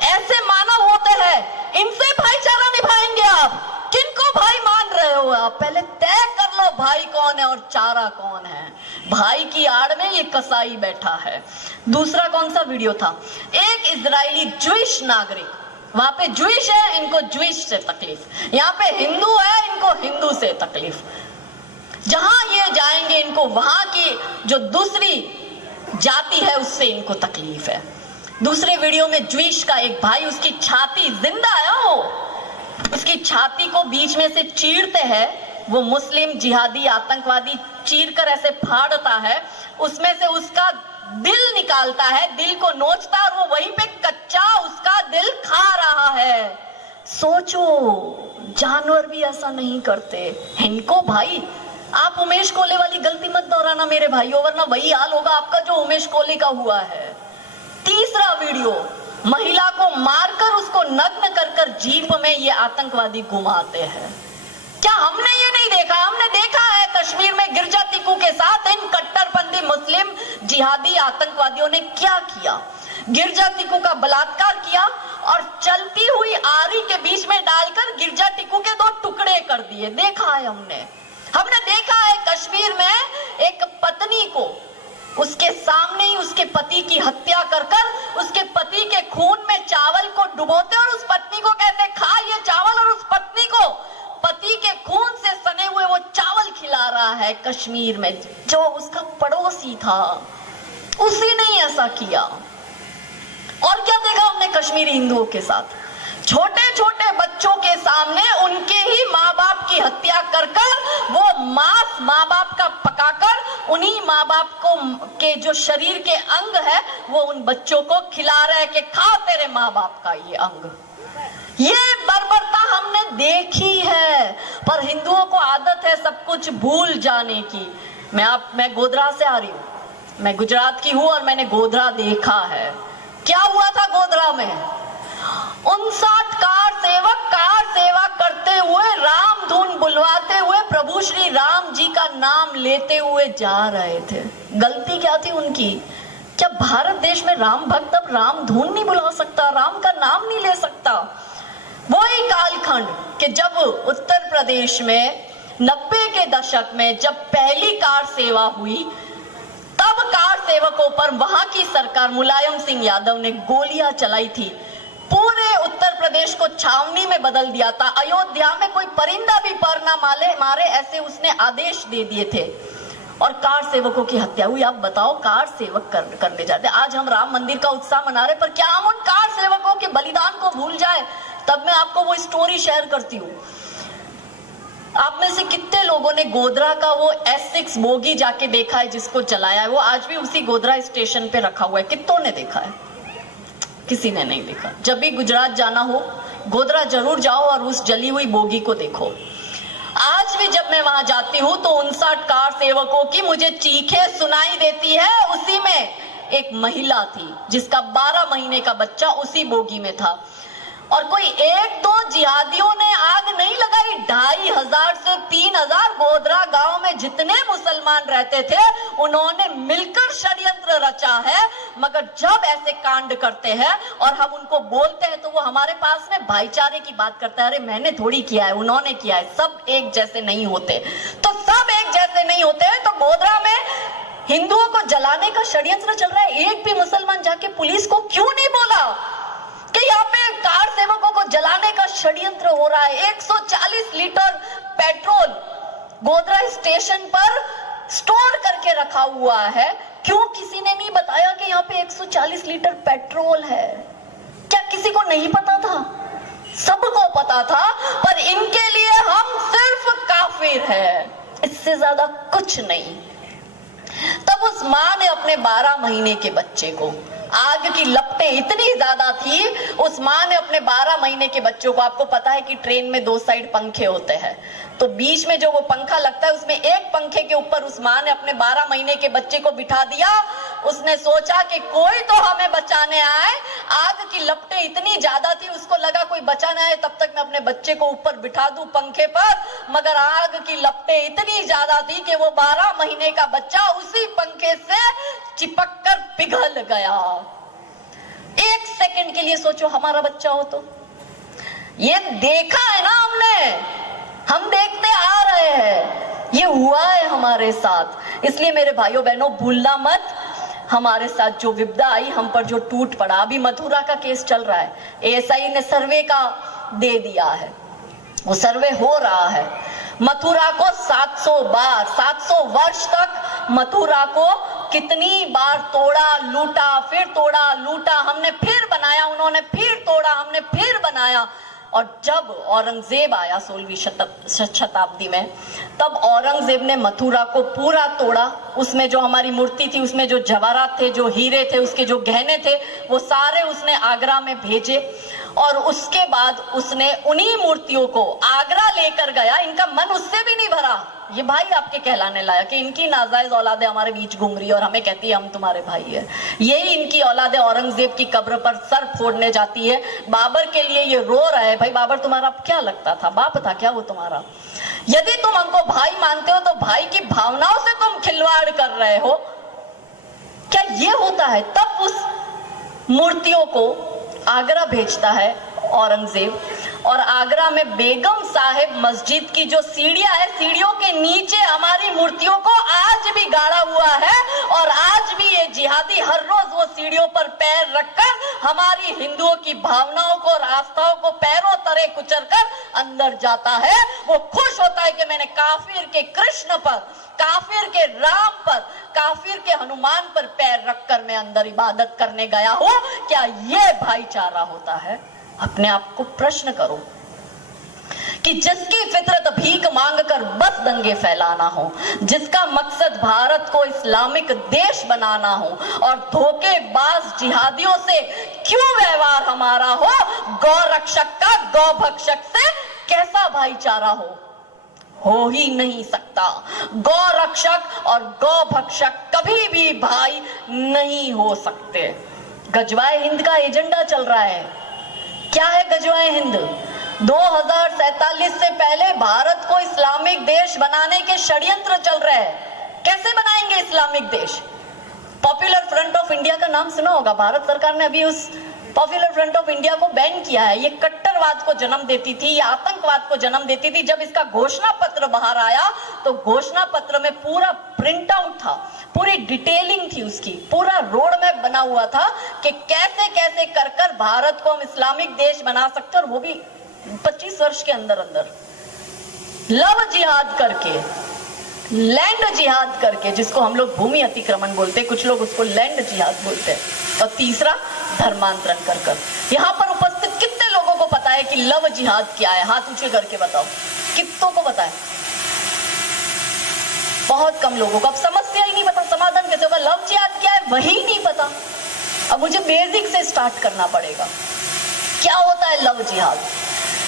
ऐसे मानव होते हैं? इनसे भाईचारा निभाएंगे आप? किनको भाई मान रहे हो आप? पहले तय कर लो भाई कौन है और चारा कौन है। भाई की आड़ में ये कसाई बैठा है। दूसरा कौन सा वीडियो था? एक इजरायली ज्यूइश नागरिक, वहां पे ज्यूइश है, इनको ज्यूइश से तकलीफ, यहाँ पे हिंदू है, इनको हिंदू से तकलीफ। जहां ये जाएंगे इनको वहां की जो दूसरी जाति है उससे इनको तकलीफ है। दूसरे वीडियो में ज्यूइश का एक भाई, उसकी छाती जिंदा है, वो उसकी छाती को बीच में से चीरते हैं। वो मुस्लिम जिहादी आतंकवादी चीरकर ऐसे फाड़ता है, उसमें से उसका दिल निकालता है, दिल को नोचता और वो वहीं पे कच्चा उसका दिल खा रहा है। सोचो, जानवर भी ऐसा नहीं करते। इनको भाई, आप उमेश कोले वाली गलती मत दोहराना मेरे भाइयों, वरना वही हाल होगा आपका जो उमेश कोले का हुआ है। तीसरा वीडियो, महिला को मारकर उसको नग्न कर जीप में ये आतंकवादी घुमाते हैं। क्या हमने ये नहीं देखा? हमने देखा है कश्मीर में गिरजा टिकू के साथ इन कट्टरपंथी मुस्लिम जिहादी आतंकवादियों ने क्या किया। गिरजा टिकू का बलात्कार किया और चलती हुई आरी के बीच में डालकर गिरजा टिकू के 2 टुकड़े कर दिए। देखा है हमने देखा है कश्मीर में एक पत्नी को उसके सामने ही उसके पति की हत्या कर उसके पति के खून में चावल को डुबोते और उस पत्नी को कहते खा ये चावल, और उस पत्नी को पति के खून से सने हुए वो चावल खिला रहा है कश्मीर में। जो उसका पड़ोसी था उसी ने ऐसा किया। और क्या देखा हमने कश्मीरी हिंदुओं के साथ? छोटे छोटे बच्चों के सामने उनके ही माँ बाप की हत्या कर वो मांस माँ बाप का पकाकर उन्हीं माँ बाप को के जो शरीर के अंग है वो उन बच्चों को खिला रहे कि खा तेरे माँ बाप का ये अंग। ये बर्बरता हमने देखी है, पर हिंदुओं को आदत है सब कुछ भूल जाने की। मैं गोधरा से आ रही हूँ, मैं गुजरात की हूँ और मैंने गोधरा देखा है। क्या हुआ था गोधरा में? 59 कार सेवा करते हुए राम धुन बुलवाते हुए प्रभु श्री राम जी का नाम लेते हुए जा रहे थे। गलती क्या थी उनकी? क्या भारत देश में राम भक्त अब राम धुन नहीं बुला सकता, राम का नाम नहीं ले सकता? वही कालखंड कि जब उत्तर प्रदेश में 90 के दशक में जब पहली कार सेवा हुई, तब कार सेवकों पर वहां की सरकार मुलायम सिंह यादव ने गोलियां चलाई थी। पूरे उत्तर प्रदेश को छावनी में बदल दिया था। अयोध्या में कोई परिंदा भी पर ना मारे ऐसे उसने आदेश दे दिए थे और कार सेवकों की हत्या हुई। आप बताओ, कार सेवक करने जाते। आज हम राम मंदिर का उत्साह मना रहे, पर क्या हम उन कार सेवकों के बलिदान को भूल जाए? तब मैं आपको वो स्टोरी शेयर करती हूँ। आप में से कितने लोगों ने गोधरा का वो S6 बोगी जाके देखा है जिसको जलाया है? वो आज भी उसी गोधरा स्टेशन पे रखा हुआ है। कितनों ने देखा है? किसी ने नहीं देखा। जब भी गुजरात जाना हो गोधरा जरूर जाओ और उस जली हुई बोगी को देखो। आज भी जब मैं वहां जाती हूँ तो 59 कार सेवकों की मुझे चीखें सुनाई देती है। उसी में एक महिला थी जिसका 12 महीने का बच्चा उसी बोगी में था और कोई 1-2 जिहादियों ने आग नहीं लगाई। 2500 से 3000 गोधरा गांव में जितने मुसलमान रहते थे उन्होंने मिलकर षड्यंत्र रचा है। मगर जब ऐसे कांड करते हैं और हम उनको बोलते हैं तो वो हमारे पास में भाईचारे की बात करता है। अरे मैंने थोड़ी किया है, उन्होंने किया है। सब एक जैसे नहीं होते। तो सब एक जैसे नहीं होते तो गोधरा में हिंदुओं को जलाने का षड्यंत्र चल रहा है। एक भी मुसलमान जाके पुलिस को क्यों नहीं बोला कि यहाँ पे कार सेवकों को जलाने का षड्यंत्र हो रहा है? 140 लीटर पेट्रोल गोधरा स्टेशन पर स्टोर करके रखा हुआ है। क्यों किसी ने नहीं यहाँ पे 140 लीटर पेट्रोल है। क्या किसी को नहीं पता था? सबको पता था, पर इनके लिए हम सिर्फ काफिर है, इससे ज्यादा कुछ नहीं। तब उस माँ ने अपने 12 महीने के बच्चे को, आग की लपटें इतनी ज्यादा थी, उस माँ ने अपने 12 महीने के बच्चों को, आपको पता है कि ट्रेन में 2 साइड पंखे होते हैं, तो बीच में जो वो पंखा लगता है उसमें एक पंखे के ऊपर उस माँ ने अपने 12 महीने के बच्चे को बिठा दिया। उसने सोचा कि कोई तो हमें बचाने आए। आग की लपटें इतनी ज्यादा थी, उसको लगा कोई बचाने आए, तब तक मैं अपने बच्चे को ऊपर बिठा दूं पंखे पर, मगर आग की लपटें इतनी ज्यादा थी कि वो 12 महीने का बच्चा उसी पंखे से चिपक कर पिघल गया। 1 सेकंड के लिए सोचो हमारा बच्चा हो तो। ये देखा है ना हमने, हम देखते आ रहे हैं, ये हुआ है हमारे साथ। इसलिए मेरे भाइयों बहनों, भूलना मत, हमारे साथ जो विपदा आई, हम पर जो टूट पड़ा। अभी मथुरा का केस चल रहा है, एएसआई ने सर्वे का दे दिया है, वो सर्वे हो रहा है। मथुरा को 700 बार, 700 वर्ष तक मथुरा को कितनी बार तोड़ा, लूटा, फिर तोड़ा, लूटा, हमने फिर बनाया, उन्होंने फिर तोड़ा, हमने फिर बनाया। और जब औरंगजेब आया 16वीं शताब्दी में, तब औरंगजेब ने मथुरा को पूरा तोड़ा। उसमें जो हमारी मूर्ति थी, उसमें जो जवाहरात थे, जो हीरे थे, उसके जो गहने थे, वो सारे उसने आगरा में भेजे। और उसके बाद उसने उन्हीं मूर्तियों को आगरा लेकर गया। इनका मन उससे भी नहीं भरा, ये भाई आपके कहलाने लायक कि इनकी नाजायज औलादे हमारे बीच घूम रही है और हमें कहती है हम तुम्हारे भाई है। यही इनकी औलादे औरंगजेब की कब्र पर सर फोड़ने जाती है। बाबर के लिए ये रो रहा है। भाई बाबर तुम्हारा क्या लगता था? बाप था क्या वो तुम्हारा? यदि तुम हमको भाई मानते हो तो भाई की भावनाओं से तुम खिलवाड़ कर रहे हो। क्या ये होता है? तब उस मूर्तियों को आगरा भेजता है औरंगजेब, और आगरा में बेगम साहिब मस्जिद की जो सीढ़ियां है, सीढ़ियों के नीचे हमारी मूर्तियों को आज भी गाड़ा हुआ है। और आज भी ये जिहादी हर रोज वो सीढ़ियों पर पैर रखकर हमारी हिंदुओं की भावनाओं को और आस्थाओं को पैरों तले कुचलकर अंदर जाता है। वो खुश होता है कि मैंने काफिर के कृष्ण पर, काफिर के राम पर, काफिर के हनुमान पर पैर रखकर मैं अंदर इबादत करने गया हूं। क्या ये भाईचारा होता है? अपने आप को प्रश्न करो कि जिसकी फितरत भीख मांगकर बस दंगे फैलाना हो, जिसका मकसद भारत को इस्लामिक देश बनाना हो, और धोखेबाज जिहादियों से क्यों व्यवहार हमारा हो? गौ रक्षक का गौ भक्षक से कैसा भाईचारा हो ही नहीं सकता। गौ रक्षक और गौ भक्षक कभी भी भाई नहीं हो सकते। गजवाए हिंद का एजेंडा चल रहा है। क्या है गजवाए हिंद? 2047 से पहले भारत को इस्लामिक देश बनाने के षड्यंत्र चल रहे हैं। कैसे बनाएंगे इस्लामिक देश? पॉपुलर फ्रंट ऑफ इंडिया का नाम सुना होगा। भारत सरकार ने अभी उस पॉपुलर फ्रंट ऑफ इंडिया को बैन किया है। ये कट्टरवाद को जन्म देती थी, ये आतंकवाद को जन्म देती थी। जब इसका घोषणा पत्र बाहर आया तो घोषणा पत्र में पूरा प्रिंट आउट था, पूरी डिटेलिंग थी उसकी, पूरा रोड मैप बना हुआ था कि कैसे कैसे कर कर भारत को हम इस्लामिक देश बना सकते, और वो भी 25 वर्ष के अंदर अंदर। लव जिहाद करके, लैंड जिहाद करके, जिसको हम लोग भूमि अतिक्रमण बोलते हैं, कुछ लोग उसको लैंड जिहाद बोलते हैं, और तीसरा धर्मांतरण कर कर। यहाँ पर उपस्थित कितने लोगों को पता है कि लव जिहाद क्या है? हाथ ऊंचे करके बताओ, कितनों को पता है? बहुत कम लोगों को। अब समस्या ही नहीं पता, समाधान कैसे होगा? लव जिहाद क्या है वही नहीं पता। अब मुझे बेसिक से स्टार्ट करना पड़ेगा। क्या होता है लव जिहाद?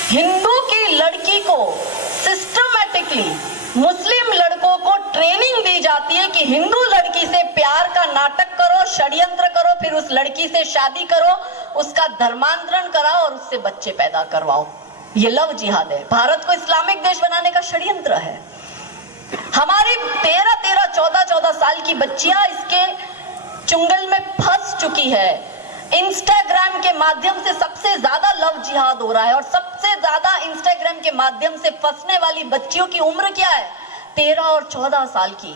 हिंदू की लड़की को सिस्टमैटिकली मुस्लिम लड़कों को ट्रेनिंग दी जाती है कि हिंदू लड़की से प्यार का नाटक करो, षड्यंत्र करो, फिर उस लड़की से शादी करो, उसका धर्मांतरण कराओ और उससे बच्चे पैदा करवाओ। ये लव जिहाद है। भारत को इस्लामिक देश बनाने का षड्यंत्र है। हमारी 13-13, 14-14 साल की बच्चियां इसके चुंगल में फंस चुकी है। इंस्टाग्राम के माध्यम से सबसे ज्यादा लव जिहाद हो रहा है, और सबसे ज्यादा इंस्टाग्राम के माध्यम से फंसने वाली बच्चियों की उम्र क्या है? 13 और 14 साल की।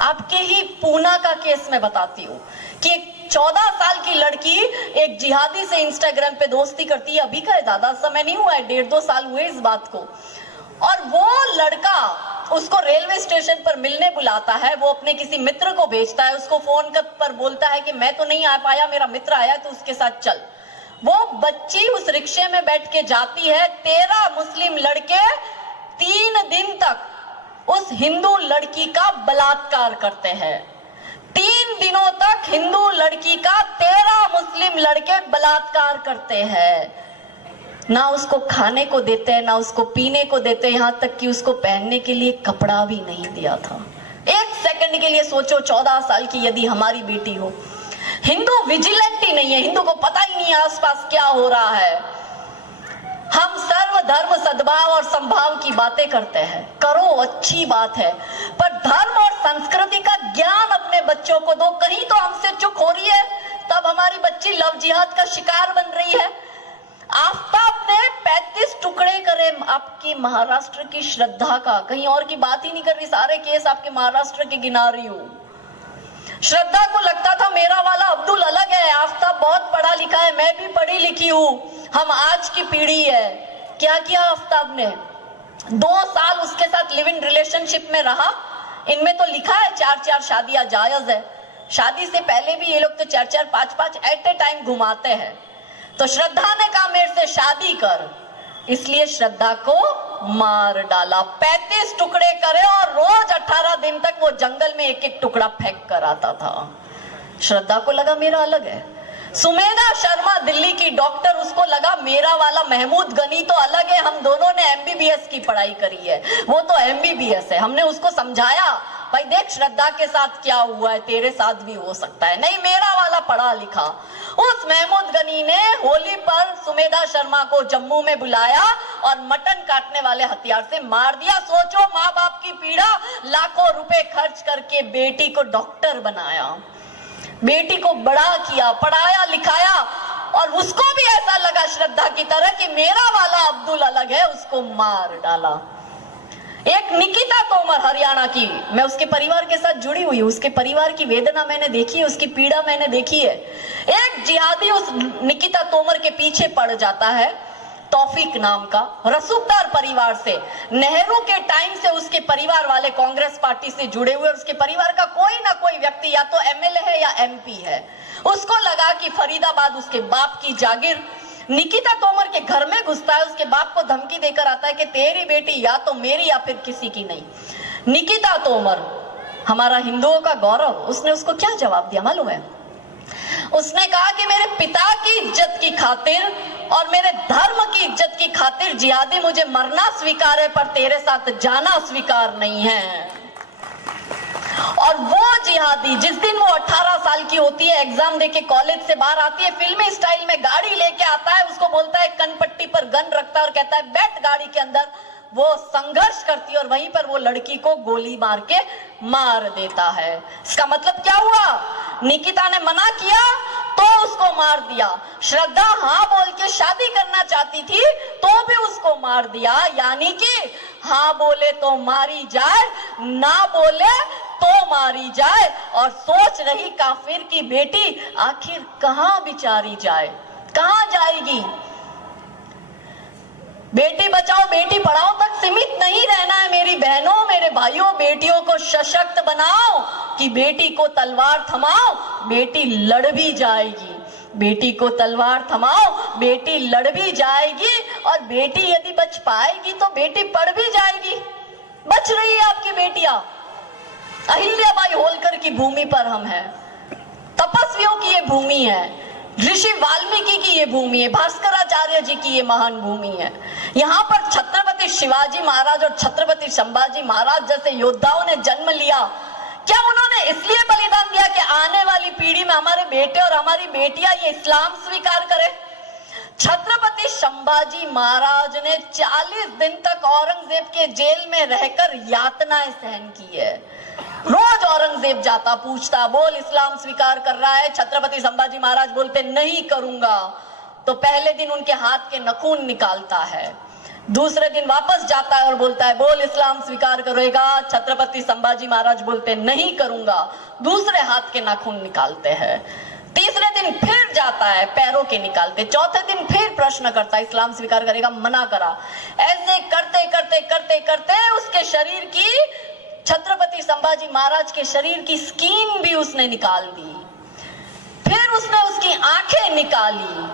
आपके ही पूना का केस मैं बताती हूँ कि एक 14 साल की लड़की एक जिहादी से इंस्टाग्राम पे दोस्ती करती है। अभी का है, ज्यादा समय नहीं हुआ है, 1.5-2 साल हुए इस बात को। और वो लड़का उसको रेलवे स्टेशन पर मिलने बुलाता है, वो अपने किसी मित्र को भेजता है, उसको फोन पर बोलता है कि मैं तो नहीं आ पाया, मेरा मित्र आया तो उसके साथ चल। वो बच्ची उस रिक्शे में बैठ के जाती है। 13 मुस्लिम लड़के 3 दिन तक उस हिंदू लड़की का बलात्कार करते हैं। 3 दिनों तक हिंदू लड़की का 13 मुस्लिम लड़के बलात्कार करते हैं। ना उसको खाने को देते हैं, ना उसको पीने को देते हैं, यहां तक कि उसको पहनने के लिए कपड़ा भी नहीं दिया था। एक सेकंड के लिए सोचो, 14 साल की यदि हमारी बेटी हो। हिंदू विजिलेंट ही नहीं है, हिंदू को पता ही नहीं है आसपास क्या हो रहा है। हम सर्व धर्म सद्भाव और संभाव की बातें करते हैं, करो, अच्छी बात है, पर धर्म और संस्कृति का ज्ञान अपने बच्चों को दो। कहीं तो हमसे चूक हो रही है, तब हमारी बच्ची लव जिहाद का शिकार बन रही है। आफ्ताब ने 35 टुकड़े करे आपकी महाराष्ट्र की श्रद्धा का, कहीं और की बात ही नहीं कर रही, सारे केस आपके महाराष्ट्र के गिना रही हूं। श्रद्धा को लगता था मेरा वाला अब्दुल अलग है, आफ्ताब बहुत पढ़ा लिखा है, मैं भी पढ़ी लिखी हूं, हम आज की पीढ़ी है। क्या किया आफ्ताब ने? 2 साल उसके साथ लिव इन रिलेशनशिप में रहा। इनमें तो लिखा है 4-4 शादियां जायज है। शादी से पहले भी ये लोग तो 4-4, 5-5 एट ए टाइम घुमाते हैं। तो श्रद्धा ने कहा मेरे से शादी कर, इसलिए श्रद्धा को मार डाला। 35 टुकड़े करे और रोज 18 दिन तक वो जंगल में एक एक टुकड़ा फेंक कर आता था। श्रद्धा को लगा मेरा अलग है। सुमेधा शर्मा दिल्ली की डॉक्टर, उसको लगा मेरा वाला महमूद गनी तो अलग है, हम दोनों ने MBBS की पढ़ाई करी है, वो तो MBBS है। हमने उसको समझाया, भाई देख श्रद्धा के साथ क्या हुआ है, तेरे साथ भी हो सकता है। नहीं, मेरा वाला पढ़ा लिखा। उस महमूद गनी ने होली पर सुमेधा शर्मा को जम्मू में बुलाया और मटन काटने वाले हथियार से मार दिया। सोचो, माँ बाप की पीड़ा, लाखों रुपए खर्च करके बेटी को डॉक्टर बनाया, बेटी को बड़ा किया, पढ़ाया लिखाया, और उसको भी ऐसा लगा श्रद्धा की तरह कि मेरा वाला अब्दुल अलग है, उसको मार डाला। एक निकिता तोमर हरियाणा की, मैं उसके परिवार के साथ जुड़ी हुई हूं, उसके परिवार की वेदना मैंने देखी है, उसकी पीड़ा मैंने देखी है। एक जिहादी उस निकिता तोमर के पीछे पड़ जाता है, तौफीक नाम का, रसूखदार परिवार से। नेहरू के टाइम से उसके परिवार वाले कांग्रेस पार्टी से जुड़े हुए, उसके परिवार का कोई ना कोई व्यक्ति या तो MLA है या MP है। उसको लगा कि फरीदाबाद उसके बाप की जागीर। निकिता तोमर के घर में घुसता है, उसके बाप को धमकी देकर आता है कि तेरी बेटी या तो मेरी या फिर किसी की नहीं। निकिता तोमर, हमारा हिंदुओं का गौरव, उसने उसको क्या जवाब दिया मालूम है? उसने कहा कि मेरे पिता की इज्जत की खातिर और मेरे धर्म की इज्जत की खातिर जिहादी मुझे मरना स्वीकार है, पर तेरे साथ जाना स्वीकार नहीं है। और वो जिहादी जिस दिन वो 18 साल की होती है, एग्जाम देके कॉलेज से बाहर आती है, फिल्मी स्टाइल में गाड़ी लेके आता है, उसको बोलता है, कनपट्टी पर गन रखता है और कहता है बैठ गाड़ी के अंदर। वो संघर्ष करती है और वहीं पर वो लड़की को गोली मार के मार देता है। इसका मतलब क्या हुआ? निकिता ने मना किया तो उसको मार दिया। श्रद्धा हाँ बोल के शादी करना चाहती थी तो भी उसको मार दिया। यानी कि हाँ बोले तो मारी जाए, ना बोले तो मारी जाए। और सोच रही काफिर की बेटी आखिर कहां बिचारी जाए, कहां जाएगी? बेटी बचाओ बेटी पढ़ाओ तक सीमित नहीं रहना है मेरी बहनों, मेरे भाइयों। बेटियों को सशक्त बनाओ कि बेटी को तलवार थमाओ, बेटी लड़ भी जाएगी। बेटी को तलवार थमाओ, बेटी लड़ भी जाएगी। और बेटी यदि बच पाएगी तो बेटी पढ़ भी जाएगी। बच रही है आपकी बेटियां। अहिल्याबाई होलकर की भूमि पर हम हैं, तपस्वियों की ये भूमि है, ऋषि वाल्मीकि की ये भूमि है, भास्कराचार्य जी की ये महान भूमि है। यहाँ पर छत्रपति शिवाजी महाराज और छत्रपति संभाजी महाराज जैसे योद्धाओं ने जन्म लिया। क्या उन्होंने इसलिए बलिदान दिया कि आने वाली पीढ़ी में हमारे बेटे और हमारी बेटियां ये इस्लाम स्वीकार करें? छत्रपति संभाजी महाराज ने 40 दिन तक औरंगजेब के जेल में रहकर यातनाएं सहन की है। रोज औरंगजेब जाता, पूछता, बोल इस्लाम स्वीकार कर रहा है? छत्रपति संभाजी महाराज बोलते नहीं करूंगा। तो पहले दिन उनके हाथ के नखून निकालता है, दूसरे दिन वापस जाता है और बोलता है बोल इस्लाम स्वीकार करेगा? छत्रपति संभाजी महाराज बोलते नहीं करूंगा, दूसरे हाथ के नाखून निकालते हैं। तीसरे दिन फिर जाता है पैरों के निकालते, चौथे दिन फिर प्रश्न करता है इस्लाम स्वीकार करेगा, मना करा। ऐसे करते करते करते करते उसके शरीर की, छत्रपति संभाजी महाराज के शरीर की स्किन भी उसने निकाल दी। फिर उसने उसकी आंखें निकाली,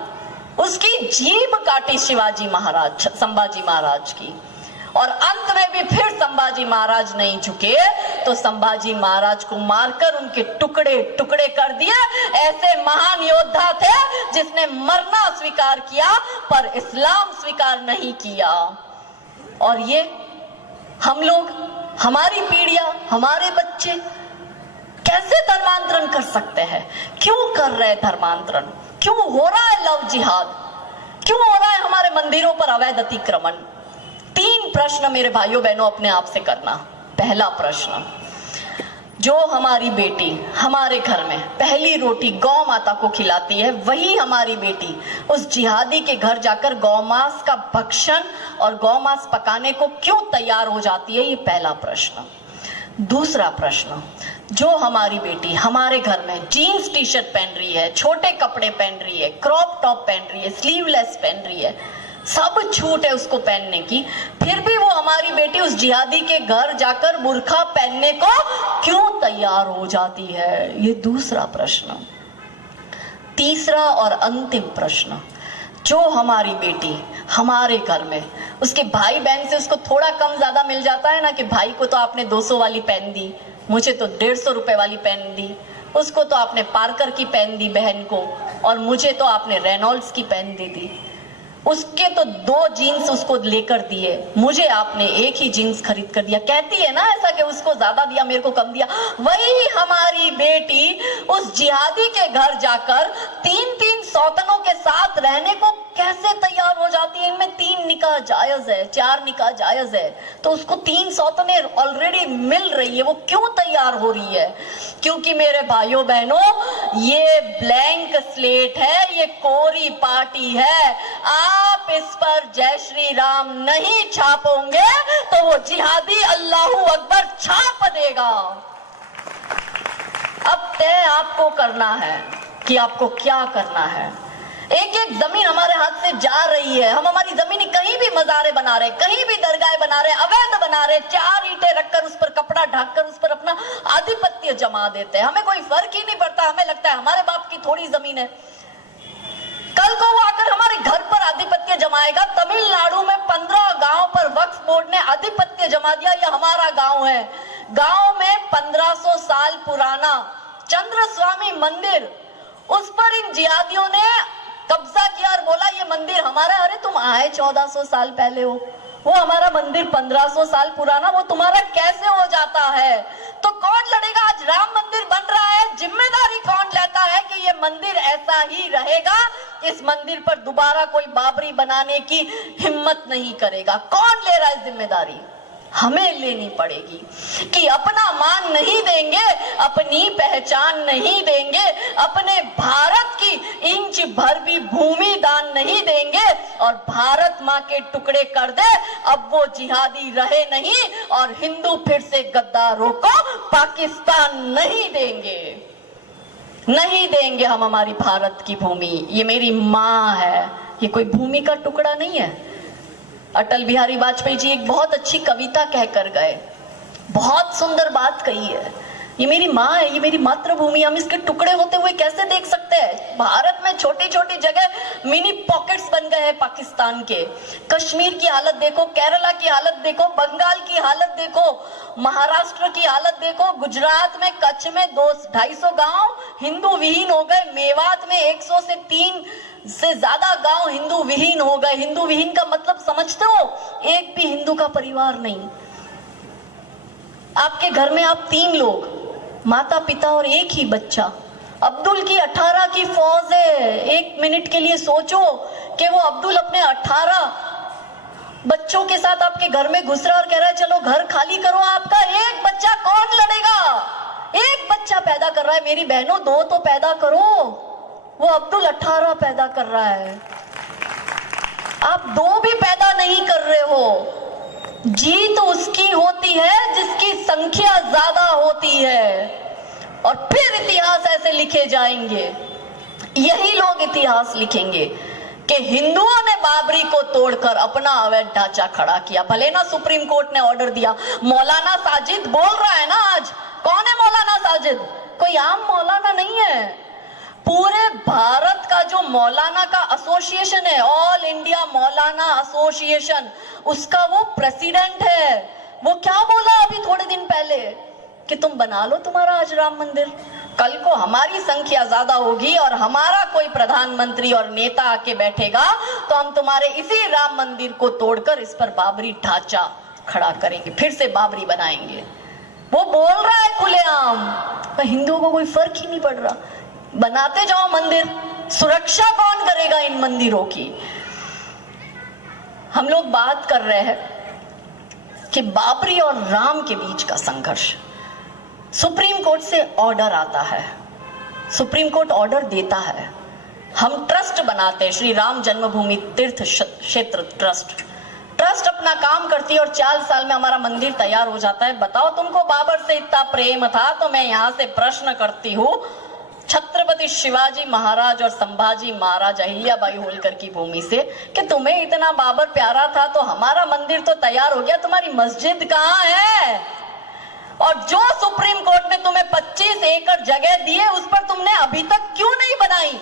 उसकी जीभ काटी शिवाजी महाराज, संभाजी महाराज की, और अंत में भी फिर संभाजी महाराज नहीं झुके तो संभाजी महाराज को मारकर उनके टुकड़े टुकड़े कर दिए। ऐसे महान योद्धा थे जिसने मरना स्वीकार किया पर इस्लाम स्वीकार नहीं किया। और ये हम लोग, हमारी पीढ़ियां, हमारे बच्चे कैसे धर्मांतरण कर सकते हैं? क्यों कर रहे हैं धर्मांतरण? क्यों हो रहा है लव जिहाद? क्यों हो रहा है हमारे मंदिरों पर अवैध अतिक्रमण? 3 प्रश्न मेरे भाइयों बहनों अपने आप से करना। पहला प्रश्न, जो हमारी बेटी हमारे घर में पहली रोटी गौ माता को खिलाती है, वही हमारी बेटी उस जिहादी के घर जाकर गौमांस का भक्षण और गौमांस पकाने को क्यों तैयार हो जाती है? ये पहला प्रश्न। दूसरा प्रश्न, जो हमारी बेटी हमारे घर में जीन्स टी शर्ट पहन रही है, छोटे कपड़े पहन रही है, क्रॉप टॉप पहन रही है, स्लीवलेस पहन रही है, सब छूट है उसको पहनने की, फिर भी वो हमारी बेटी उस जिहादी के घर जाकर बुर्का पहनने को क्यों तैयार हो जाती है? ये दूसरा प्रश्न। तीसरा और अंतिम प्रश्न, जो हमारी बेटी हमारे घर में, उसके भाई बहन से उसको थोड़ा कम ज्यादा मिल जाता है ना, कि भाई को तो आपने 200 वाली पहन दी, मुझे तो 150 रुपए वाली पहन दी, उसको तो आपने पार्कर की पहन दी बहन को, और मुझे तो आपने रेनॉल्ड्स की पहन दी। उसके तो 2 जीन्स उसको लेकर दिए, मुझे आपने एक ही जीन्स खरीद कर दिया। कहती है ना ऐसा कि उसको ज्यादा दिया, मेरे को कम दिया। वही हमारी बेटी उस जिहादी के घर जाकर 3-3 सौतनों के साथ रहने को कैसे तैयार हो जाती है? इनमें 3 निकाह जायज है, 4 निकाह जायज है, तो उसको 3 सौतने ऑलरेडी मिल रही है, वो क्यों तैयार हो रही है? क्योंकि मेरे भाइयों बहनों, ये ब्लैंक स्लेट है, ये कोरी पार्टी है। आप इस पर जय श्री राम नहीं छापोगे तो वो जिहादी अल्लाहू अकबर छाप देगा। अब तय आपको करना है कि आपको क्या करना है। एक एक जमीन हमारे हाथ से जा रही है, हम हमारी जमीन कहीं भी मजारे बना रहे, कहीं भी दरगाह बना रहे, अवैध बना रहे, 4 ईंटें रखकर उस पर कपड़ा ढककर उस पर अपना आधिपत्य जमा देते हैं। हमें कोई फर्क ही नहीं पड़ता, हमें लगता है हमारे बाप की थोड़ी जमीन है। कल को वो आकर हमारे घर पर आधिपत्य जमाएगा। तमिलनाडु में 15 गांव पर वक्फ बोर्ड ने आधिपत्य जमा दिया, ये हमारा गांव है। गांव में 1500 साल पुराना चंद्रस्वामी मंदिर, उस पर इन जिहादियों ने कब्जा किया और बोला ये मंदिर हमारा। अरे तुम आए 1400 साल पहले हो, वो हमारा मंदिर 1500 साल पुराना, वो तुम्हारा कैसे हो जाता है? तो कौन लड़ेगा? आज राम मंदिर बन रहा है, जिम्मेदारी कौन लेता है कि ये मंदिर ऐसा ही रहेगा? इस मंदिर पर दोबारा कोई बाबरी बनाने की हिम्मत नहीं करेगा। कौन ले रहा है जिम्मेदारी? हमें लेनी पड़ेगी कि अपना मान नहीं देंगे, अपनी पहचान नहीं देंगे, अपने भारत की इंच भर भी भूमि दान नहीं देंगे और भारत माँ के टुकड़े कर दे, अब वो जिहादी रहे नहीं और हिंदू फिर से गद्दारों को पाकिस्तान नहीं देंगे। नहीं देंगे हम हमारी भारत की भूमि। ये मेरी माँ है, ये कोई भूमि का टुकड़ा नहीं है। अटल बिहारी वाजपेयी जी एक बहुत अच्छी कविता कहकर गए, बहुत सुंदर बात कही है। ये मेरी माँ है, ये मेरी मातृभूमि, हम इसके टुकड़े होते हुए कैसे देख सकते हैं? भारत में छोटी छोटी जगह मिनी पॉकेट्स बन गए हैं पाकिस्तान के। कश्मीर की हालत देखो, केरला की हालत देखो, बंगाल की हालत देखो, महाराष्ट्र की हालत देखो, गुजरात में, कच्छ में 200-250 गांव हिंदू विहीन हो गए, मेवात में 100 से 3 से ज्यादा गांव हिंदू विहीन हो गए। हिंदू विहीन का मतलब समझते हो? एक भी हिंदू का परिवार नहीं। आपके घर में आप 3 लोग, माता पिता और एक ही बच्चा। अब्दुल की 18 की फौज है। 1 मिनट के लिए सोचो कि वो अब्दुल अपने 18 बच्चों के साथ आपके घर में घुस रहा और कह रहा है चलो घर खाली करो आपका। एक बच्चा कौन लड़ेगा? एक बच्चा पैदा कर रहा है। मेरी बहनों 2 तो पैदा करो। वो अब्दुल 18 पैदा कर रहा है, आप 2 भी पैदा नहीं कर रहे हो। जीत उसकी होती है जिसकी संख्या ज्यादा होती है और फिर इतिहास ऐसे लिखे जाएंगे। यही लोग इतिहास लिखेंगे कि हिंदुओं ने बाबरी को तोड़कर अपना अवैध ढांचा खड़ा किया। भले ना सुप्रीम कोर्ट ने ऑर्डर दिया। मौलाना साजिद बोल रहा है ना आज। कौन है मौलाना साजिद? कोई आम मौलाना नहीं है। पूरे भारत का जो मौलाना का एसोसिएशन है, ऑल इंडिया मौलाना एसोसिएशन, उसका वो प्रेसिडेंट है। वो क्या बोला अभी थोड़े दिन पहले कि तुम बना लो तुम्हारा आज राम मंदिर, कल को हमारी संख्या ज्यादा होगी और हमारा कोई प्रधानमंत्री और नेता आके बैठेगा तो हम तुम्हारे इसी राम मंदिर को तोड़कर इस पर बाबरी ढांचा खड़ा करेंगे, फिर से बाबरी बनाएंगे। वो बोल रहा है खुलेआम। तो हिंदुओं को कोई फर्क ही नहीं पड़ रहा। बनाते जाओ मंदिर, सुरक्षा कौन करेगा इन मंदिरों की? हम लोग बात कर रहे हैं कि बाबरी और राम के बीच का संघर्ष। सुप्रीम कोर्ट से ऑर्डर आता है, सुप्रीम कोर्ट ऑर्डर देता है, हम ट्रस्ट बनाते हैं, श्री राम जन्मभूमि तीर्थ क्षेत्र ट्रस्ट। ट्रस्ट अपना काम करती है और 4 साल में हमारा मंदिर तैयार हो जाता है। बताओ, तुमको बाबर से इतना प्रेम था तो मैं यहां से प्रश्न करती हूँ, छत्रपति शिवाजी महाराज और संभाजी महाराज अहिल्याबाई होलकर की भूमि से, कि तुम्हें इतना बाबर प्यारा था तो हमारा मंदिर तो तैयार हो गया, तुम्हारी मस्जिद कहाँ है? और जो सुप्रीम कोर्ट ने तुम्हें 25 एकड़ जगह दी है उस पर तुमने अभी तक क्यों नहीं बनाई?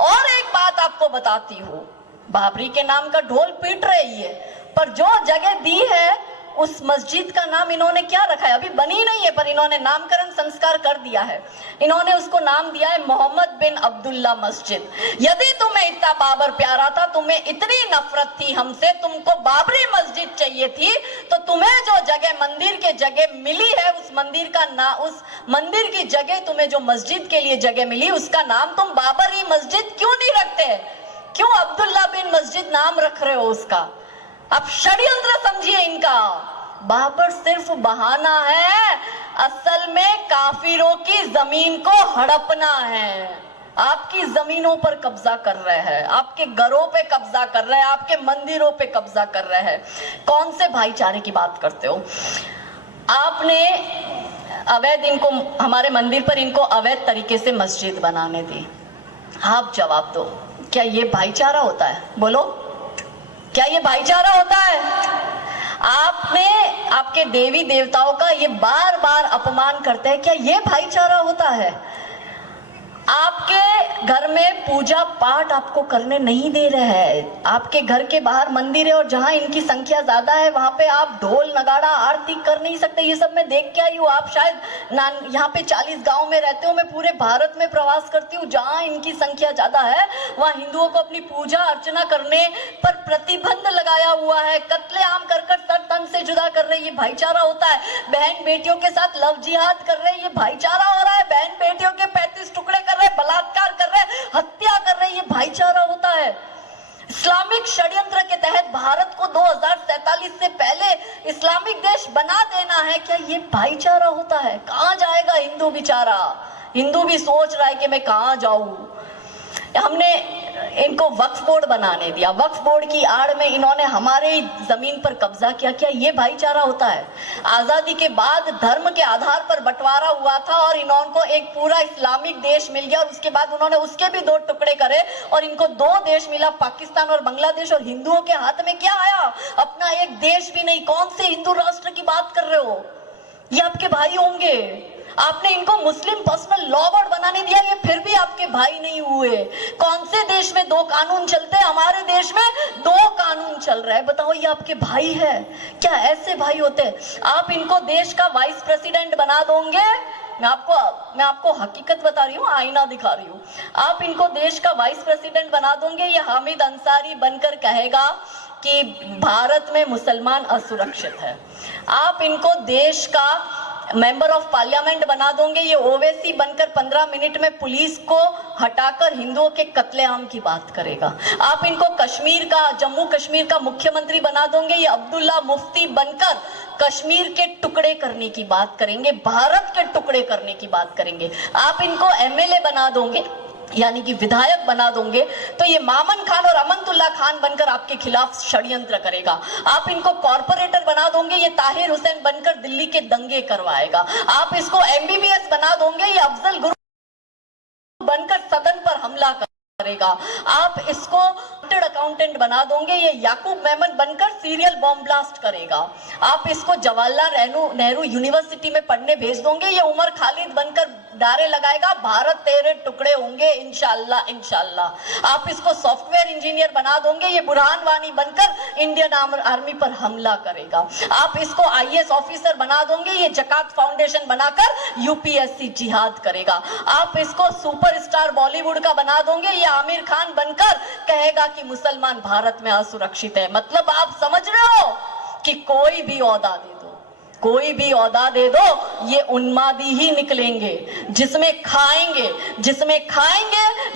और एक बात आपको बताती हूँ, बाबरी के नाम का ढोल पीट रही है, पर जो जगह दी है उस मस्जिद का नाम इन्होंने क्या रखा है? अभी बनी नहीं है पर इन्होंने नामकरण संस्कार कर दिया है। इन्होंने उसको नाम दिया है मोहम्मद बिन अब्दुल्ला मस्जिद। यदि तुम्हें इतना बाबर प्यारा था, तुम्हें इतनी नफरत थी हमसे, तुमको बाबरी मस्जिद चाहिए थी, तो तुम्हें जो जगह मंदिर के जगह मिली है उस मंदिर का उस मंदिर की जगह तुम्हें जो मस्जिद के लिए जगह मिली उसका नाम तुम बाबरी मस्जिद क्यों नहीं रखते? क्यों अब्दुल्ला बिन मस्जिद नाम रख रहे हो उसका? अब षड्यंत्र समझिए इनका। बाबर सिर्फ बहाना है, असल में काफिरों की जमीन को हड़पना है। आपकी जमीनों पर कब्जा कर रहे हैं, आपके घरों पे कब्जा कर रहे हैं, आपके मंदिरों पे कब्जा कर रहे हैं। कौन से भाईचारे की बात करते हो? आपने अवैध इनको हमारे मंदिर पर इनको अवैध तरीके से मस्जिद बनाने दी। आप जवाब दो, क्या ये भाईचारा होता है? बोलो, क्या ये भाईचारा होता है? आपने आपके देवी देवताओं का ये बार बार अपमान करते हैं, क्या ये भाईचारा होता है? आपके घर में पूजा पाठ आपको करने नहीं दे रहे हैं। आपके घर के बाहर मंदिर है और जहां इनकी संख्या ज्यादा है वहां पे आप ढोल नगाड़ा आरती कर नहीं सकते। ये सब मैं देख के आई हूँ। आप शायद यहाँ पे 40 गांव में रहते हो, मैं पूरे भारत में प्रवास करती हूँ। जहां इनकी संख्या ज्यादा है वहां हिंदुओं को अपनी पूजा अर्चना करने पर प्रतिबंध लगाया हुआ है। कत्लेआम कर सर तन से जुदा कर रहे, ये भाईचारा होता है। बहन बेटियों के साथ लव जिहाद कर रहे, ये भाईचारा हो रहा है। बहन बेटियों के 35 टुकड़े कर रहे, बलात्कार कर रहे, हत्या कर रहे, ये भाईचारा होता है। इस्लामिक षड्यंत्र के तहत भारत को 2047 से पहले इस्लामिक देश बना देना है, क्या ये भाईचारा होता है? कहां जाएगा हिंदू बेचारा? हिंदू भी सोच रहा है कि मैं कहां जाऊं। हमने इनको वक्फ बोर्ड बनाने दिया, वक्फ बोर्ड की आड़ में इन्होंने हमारे जमीन पर कब्जा किया, क्या ये भाईचारा होता है? आजादी के बाद धर्म के आधार पर बंटवारा हुआ था और इनको एक पूरा इस्लामिक देश मिल गया और उसके बाद उन्होंने उसके भी 2 टुकड़े करे और इनको 2 देश मिला, पाकिस्तान और बांग्लादेश। और हिंदुओं के हाथ में क्या आया? अपना एक देश भी नहीं। कौन से हिंदू राष्ट्र की बात कर रहे हो? ये आपके भाई होंगे। आपने इनको मुस्लिम पर्सनल लॉ बोर्ड बनाने दिया, ये फिर भी आपके भाई नहीं हुए। कौन से देश में 2 कानून चलते हैं? हमारे देश में 2 कानून चल रहा है। बताओ, ये आपके भाई है? क्या ऐसे भाई होते हैं? आप इनको देश का वाइस प्रेसिडेंट बना दोगे? मैं आपको हकीकत बता रही हूँ, आईना दिखा रही हूँ। आप इनको देश का वाइस प्रेसिडेंट बना दोगे, ये हामिद अंसारी बनकर कहेगा कि भारत में मुसलमान असुरक्षित है। आप इनको देश का मेंबर ऑफ पार्लियामेंट बना दोगे, ये ओवैसी बनकर 15 मिनट में पुलिस को हटाकर हिंदुओं के कत्लेआम की बात करेगा। आप इनको जम्मू कश्मीर का मुख्यमंत्री बना दोगे, ये अब्दुल्ला मुफ्ती बनकर कश्मीर के टुकड़े करने की बात करेंगे, भारत के टुकड़े करने की बात करेंगे। आप इनको एमएलए बना दोगे, यानी कि विधायक बना दोगे, तो ये मामन खान और अमनतुल्ला खान बनकर आपके खिलाफ षड्यंत्र करेगा। आप इनको कॉर्पोरेटर बना दोगे, ये ताहिर हुसैन बनकर दिल्ली के दंगे करवाएगा। आप इसको एमबीबीएस बना दोगे, ये अफजल गुरु बनकर सदन पर हमला करेगा। आप इसको अकाउंटेंट बना दोगे, ये याकूब मेमन बनकर सीरियल बॉम्ब ब्लास्ट करेगा। आप इसको जवाहरलाल नेहरू यूनिवर्सिटी में पढ़ने भेज दोगे, ये उमर खालिद बनकर नारे लगाएगा, भारत तेरे टुकड़े होंगे इंशाल्लाह इंशाल्लाह। आप इसको सॉफ्टवेयर इंजीनियर बना दोगे, ये बुरहान वानी बनकर इंडियन आर्मी पर हमला करेगा। आप इसको आईएएस ऑफिसर बना दोगे, ये जकात फाउंडेशन बनाकर यूपीएससी जिहाद करेगा। आप इसको सुपरस्टार बॉलीवुड का बना दोगे, ये आमिर खान बनकर कहेगा कि मुसलमान भारत में असुरक्षित है। मतलब आप समझ रहे हो कि कोई भी ओहदा दे दो, कोई भी ओहदा दे दो, ये उन्मादी ही निकलेंगे। जिसमें खाएंगे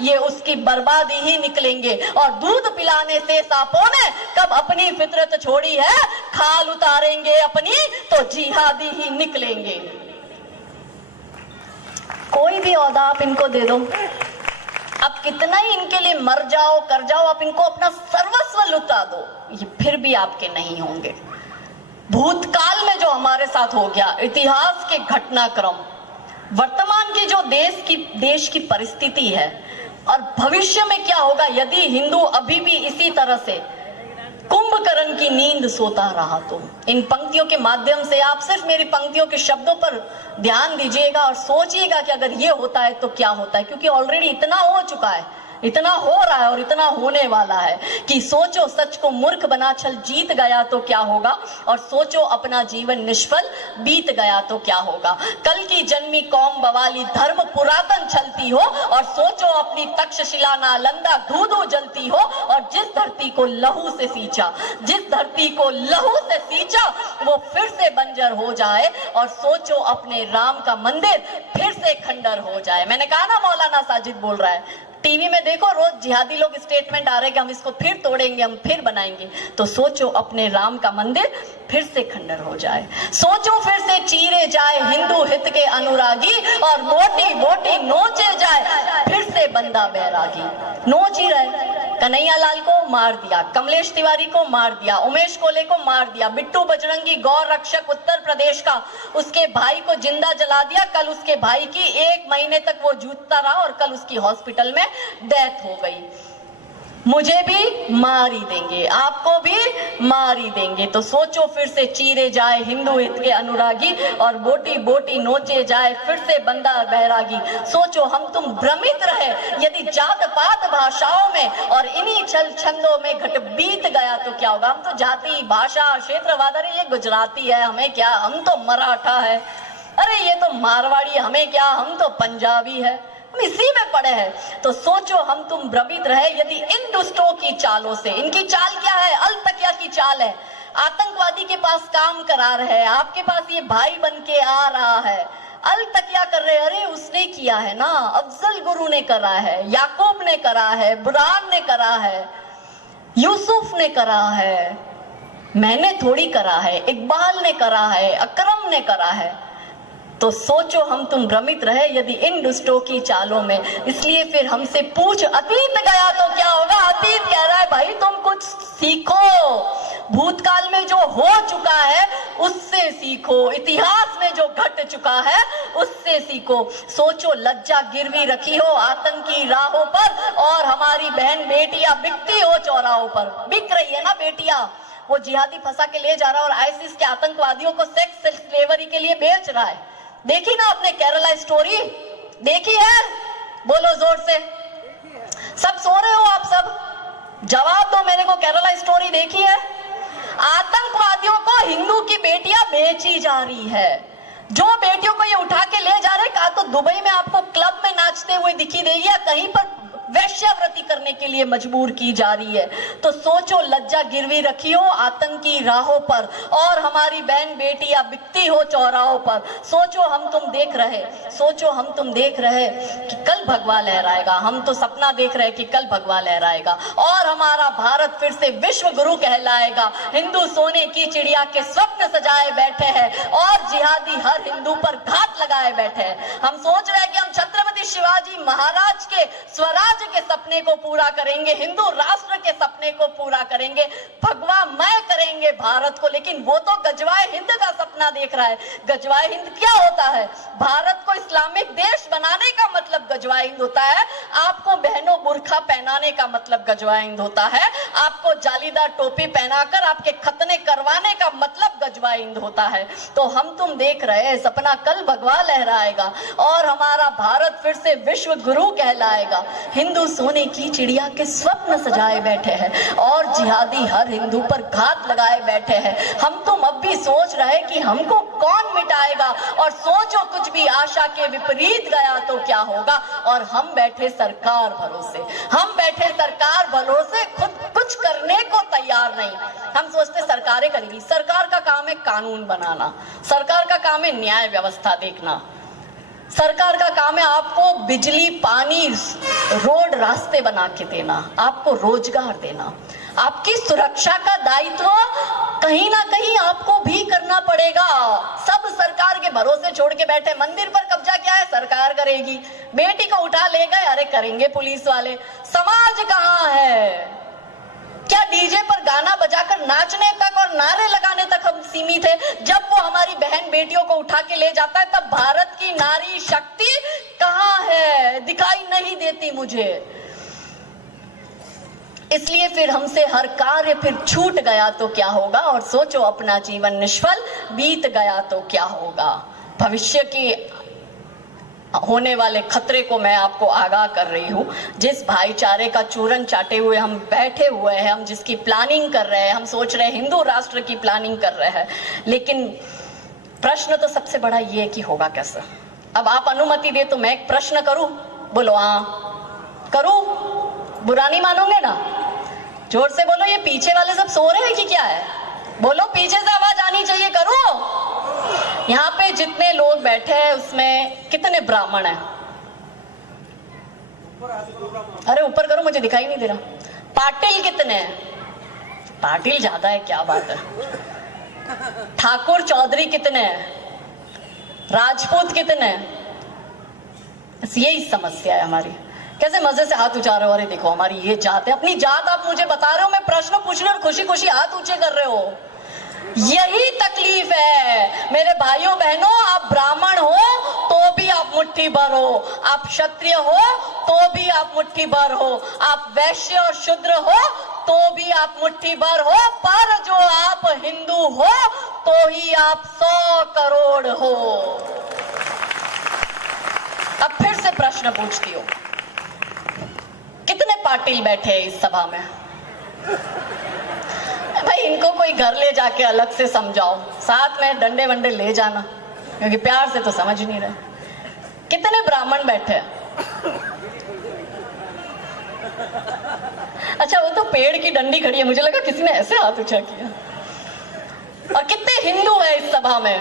ये उसकी बर्बादी ही निकलेंगे। और दूध पिलाने से सांपों ने कब अपनी फितरत छोड़ी है, खाल उतारेंगे अपनी तो जिहादी ही निकलेंगे। कोई भी ओहदा आप इनको दे दो, अब कितना ही इनके लिए मर जाओ कर जाओ, आप इनको अपना सर्वस्व लुटा दो, ये फिर भी आपके नहीं होंगे। भूतकाल में जो हमारे साथ हो गया, इतिहास के घटनाक्रम, वर्तमान की जो देश की परिस्थिति है और भविष्य में क्या होगा यदि हिंदू अभी भी इसी तरह से कुंभकर्ण की नींद सोता रहा तो। इन पंक्तियों के माध्यम से आप सिर्फ मेरी पंक्तियों के शब्दों पर ध्यान दीजिएगा और सोचिएगा कि अगर ये होता है तो क्या होता है, क्योंकि ऑलरेडी इतना हो चुका है, इतना हो रहा है और इतना होने वाला है कि सोचो सच को मूर्ख बना छल जीत गया तो क्या होगा, और सोचो अपना जीवन निष्फल बीत गया तो क्या होगा। कल की जन्मी कौम बवाली धर्म पुरातन चलती हो, और सोचो अपनी तक्षशिला नालंदा धू जलती हो, और जिस धरती को लहू से सींचा वो फिर से बंजर हो जाए, और सोचो अपने राम का मंदिर फिर से खंडर हो जाए। मैंने कहा ना मौलाना साजिद बोल रहा है, टीवी में देखो रोज जिहादी लोग स्टेटमेंट आ रहे कि हम इसको फिर तोड़ेंगे, हम फिर बनाएंगे। तो सोचो अपने राम का मंदिर फिर से खंडर हो जाए, सोचो फिर से चीरे जाए हिंदू हित के अनुरागी, और बोटी बोटी नोचे जाए फिर से बंदा बैरागी। नोच ही रहे, कन्हैया लाल को मार दिया, कमलेश तिवारी को मार दिया, उमेश कोले को मार दिया, बिट्टू बजरंगी गौ रक्षक उत्तर प्रदेश का उसके भाई को जिंदा जला दिया। कल उसके भाई की 1 महीने तक वो जूझता रहा और कल उसकी हॉस्पिटल में डेथ हो गई। मुझे भी मार ही देंगे, आपको भी मार ही देंगे। तो सोचो फिर से चीरे जाए हिंदू हित के अनुरागी, और बोटी बोटी नोचे जाए फिर से बंदा बैरागी। सोचो हम तुम भ्रमित रहे यदि जात पात भाषाओं में और इन्हीं छल छंदों में घट बीत गया तो क्या होगा। हम तो जाति भाषा क्षेत्रवाद, अरे ये गुजराती है हमें क्या, हम तो मराठा है, अरे ये तो मारवाड़ी हमें क्या, हम तो पंजाबी है, हम इसी में पड़े हैं। तो सोचो हम तुम भ्रमित रहे यदि इन दुष्टों की चालों से। इनकी चाल क्या है, अलतकिया की चाल है, आतंकवादी के पास काम करा रहे हैं, आपके पास ये भाई बन के आ रहा है, अलतकिया कर रहे, अरे उसने किया है ना, अफजल गुरु ने करा है, याकूब ने करा है, बुरहान ने करा है, यूसुफ ने करा है, मैंने थोड़ी करा है, इकबाल ने करा है, अकरम ने करा है। तो सोचो हम तुम भ्रमित रहे यदि इन दुष्टों की चालों में। इसलिए फिर हमसे पूछ अतीत गया तो क्या होगा। अतीत कह रहा है भाई तुम कुछ सीखो, भूतकाल में जो हो चुका है उससे सीखो, इतिहास में जो घट चुका है उससे सीखो। सोचो लज्जा गिरवी रखी हो आतंकी राहों पर, और हमारी बहन बेटियां बिकती हो चौराहों पर। बिक रही है ना बेटियां, वो जिहादी फंसा के ले जा रहा है और आईसिस के आतंकवादियों को सेक्स स्लेवरी के लिए बेच रहा है। देखी ना आपने केरला स्टोरी, देखी है? बोलो जोर से, सब सो रहे हो आप सब, जवाब दो मेरे को, केरला स्टोरी देखी है? आतंकवादियों को हिंदू की बेटियां बेची जा रही है। जो बेटियों को ये उठा के ले जा रहे, कहा तो दुबई में आपको क्लब में नाचते हुए दिखी देगी, या कहीं पर वैश्यावृत्ति करने के लिए मजबूर की जा रही है। तो सोचो लज्जा गिरवी रखी हो आतंकी राहों पर, और हमारी बहन बेटियां बिकती हो चौराहों पर। सोचो हम तुम देख रहे, सोचो हम तुम देख रहे कि कल भगवा लहराएगा। हम तो सपना देख रहे कि कल भगवा लहराएगा और हमारा भारत फिर से विश्व गुरु कहलाएगा। हिंदू सोने की चिड़िया के स्वप्न सजाए बैठे हैं और जिहादी हर हिंदू पर घात लगाए बैठे हैं। हम सोच रहे हैं कि हम छत्रपति छत्रपति शिवाजी महाराज के स्वराज के सपने को पूरा करेंगे, हिंदू राष्ट्र के सपने को पूरा करेंगे, भगवामय करेंगे भारत को। लेकिन वो तो गजवाए हिंद का सपना देख रहा है। गजवाए हिंद क्या होता है? भारत को इस्लामिक देश बनाने का मतलब गजवाए हिंद होता है। आपको बहनों बुर्खा पहनाने का मतलब गजवाए हिंद होता है। आपको जालीदार टोपी पहनाकर आपके खतने करवाने का मतलब गजवाए हिंद होता है। तो हम तुम देख रहे हैं, सपना कल भगवा लहराएगा और हमारा भारत फिर से विश्व गुरु कहलाएगा। हिंदू सोने की चिड़िया के स्वप्न सजाए बैठे हैं और जिहादी हर हिंदू पर घात लगाए बैठे हैं। हम तुम अब भी सोच रहे कि हमको कौन मिटाएगा, और सोचो कुछ भी आशा के विपरीत गया तो क्या होगा। और हम बैठे सरकार भरोसे, हम बैठे सरकार भरोसे, खुद कुछ करने को तैयार नहीं। हम सोचते सरकारें करेंगी। सरकार का काम है कानून बनाना, सरकार का काम है न्याय व्यवस्था देखना, सरकार का काम है आपको बिजली, पानी, रोड, रास्ते बना के देना, आपको रोजगार देना। आपकी सुरक्षा का दायित्व कहीं ना कहीं आपको भी करना पड़ेगा। सब सरकार के भरोसे छोड़ के बैठे। मंदिर पर कब्जा क्या है? सरकार करेगी। बेटी को उठा ले गए, अरे करेंगे पुलिस वाले। समाज कहाँ है? क्या डीजे पर गाना बजाकर नाचने तक और नारे लगाने तक हम सीमित है? जब वो हमारी बहन बेटियों को उठा के ले जाता है तब भारत की नारी शक्ति कहाँ है? दिखाई नहीं देती मुझे। इसलिए फिर हमसे हर कार्य फिर छूट गया तो क्या होगा, और सोचो अपना जीवन निष्फल बीत गया तो क्या होगा। भविष्य की होने वाले खतरे को मैं आपको आगाह कर रही हूं। जिस भाईचारे का चूरन चाटे हुए हम बैठे हुए हैं, हम जिसकी प्लानिंग कर रहे हैं, हम सोच रहे हैं हिंदू राष्ट्र की प्लानिंग कर रहे हैं, लेकिन प्रश्न तो सबसे बड़ा ये कि होगा कैसे। अब आप अनुमति दे तो मैं एक प्रश्न करूं? बोलो हाँ करूं? बुरा नहीं मानोगे ना? जोर से बोलो। ये पीछे वाले सब सो रहे हैं कि क्या है? बोलो, पीछे से आवाज आनी चाहिए। करो। यहाँ पे जितने लोग बैठे हैं उसमें कितने ब्राह्मण हैं? अरे ऊपर करो, मुझे दिखाई नहीं दे रहा। पाटिल कितने हैं? पाटिल ज्यादा है, क्या बात है। ठाकुर चौधरी कितने हैं? राजपूत कितने हैं? यही समस्या है हमारी। कैसे मजे से हाथ उठा रहे हो? अरे देखो हमारी ये जात है। अपनी जात आप मुझे बता रहे हो, मैं प्रश्न पूछ रही हूँ और खुशी खुशी हाथ ऊंचे कर रहे हो। यही तकलीफ है मेरे भाइयों बहनों। आप ब्राह्मण हो तो भी आप मुट्ठी भर हो, आप क्षत्रिय हो तो भी आप मुट्ठी भर हो, आप वैश्य और शूद्र हो तो भी आप मुट्ठी भर हो, पर जो आप हिंदू हो तो ही आप 100 करोड़ हो। अब फिर से प्रश्न पूछती हूँ, कितने पाटिल बैठे हैं इस सभा में? भाई इनको कोई घर ले जाके अलग से समझाओ, साथ में डंडे वंडे ले जाना, क्योंकि प्यार से तो समझ नहीं रहे। कितने ब्राह्मण बैठे हैं? अच्छा वो तो पेड़ की डंडी खड़ी है, मुझे लगा किसी ने ऐसे हाथ ऊंचा किया। और कितने हिंदू है इस सभा में?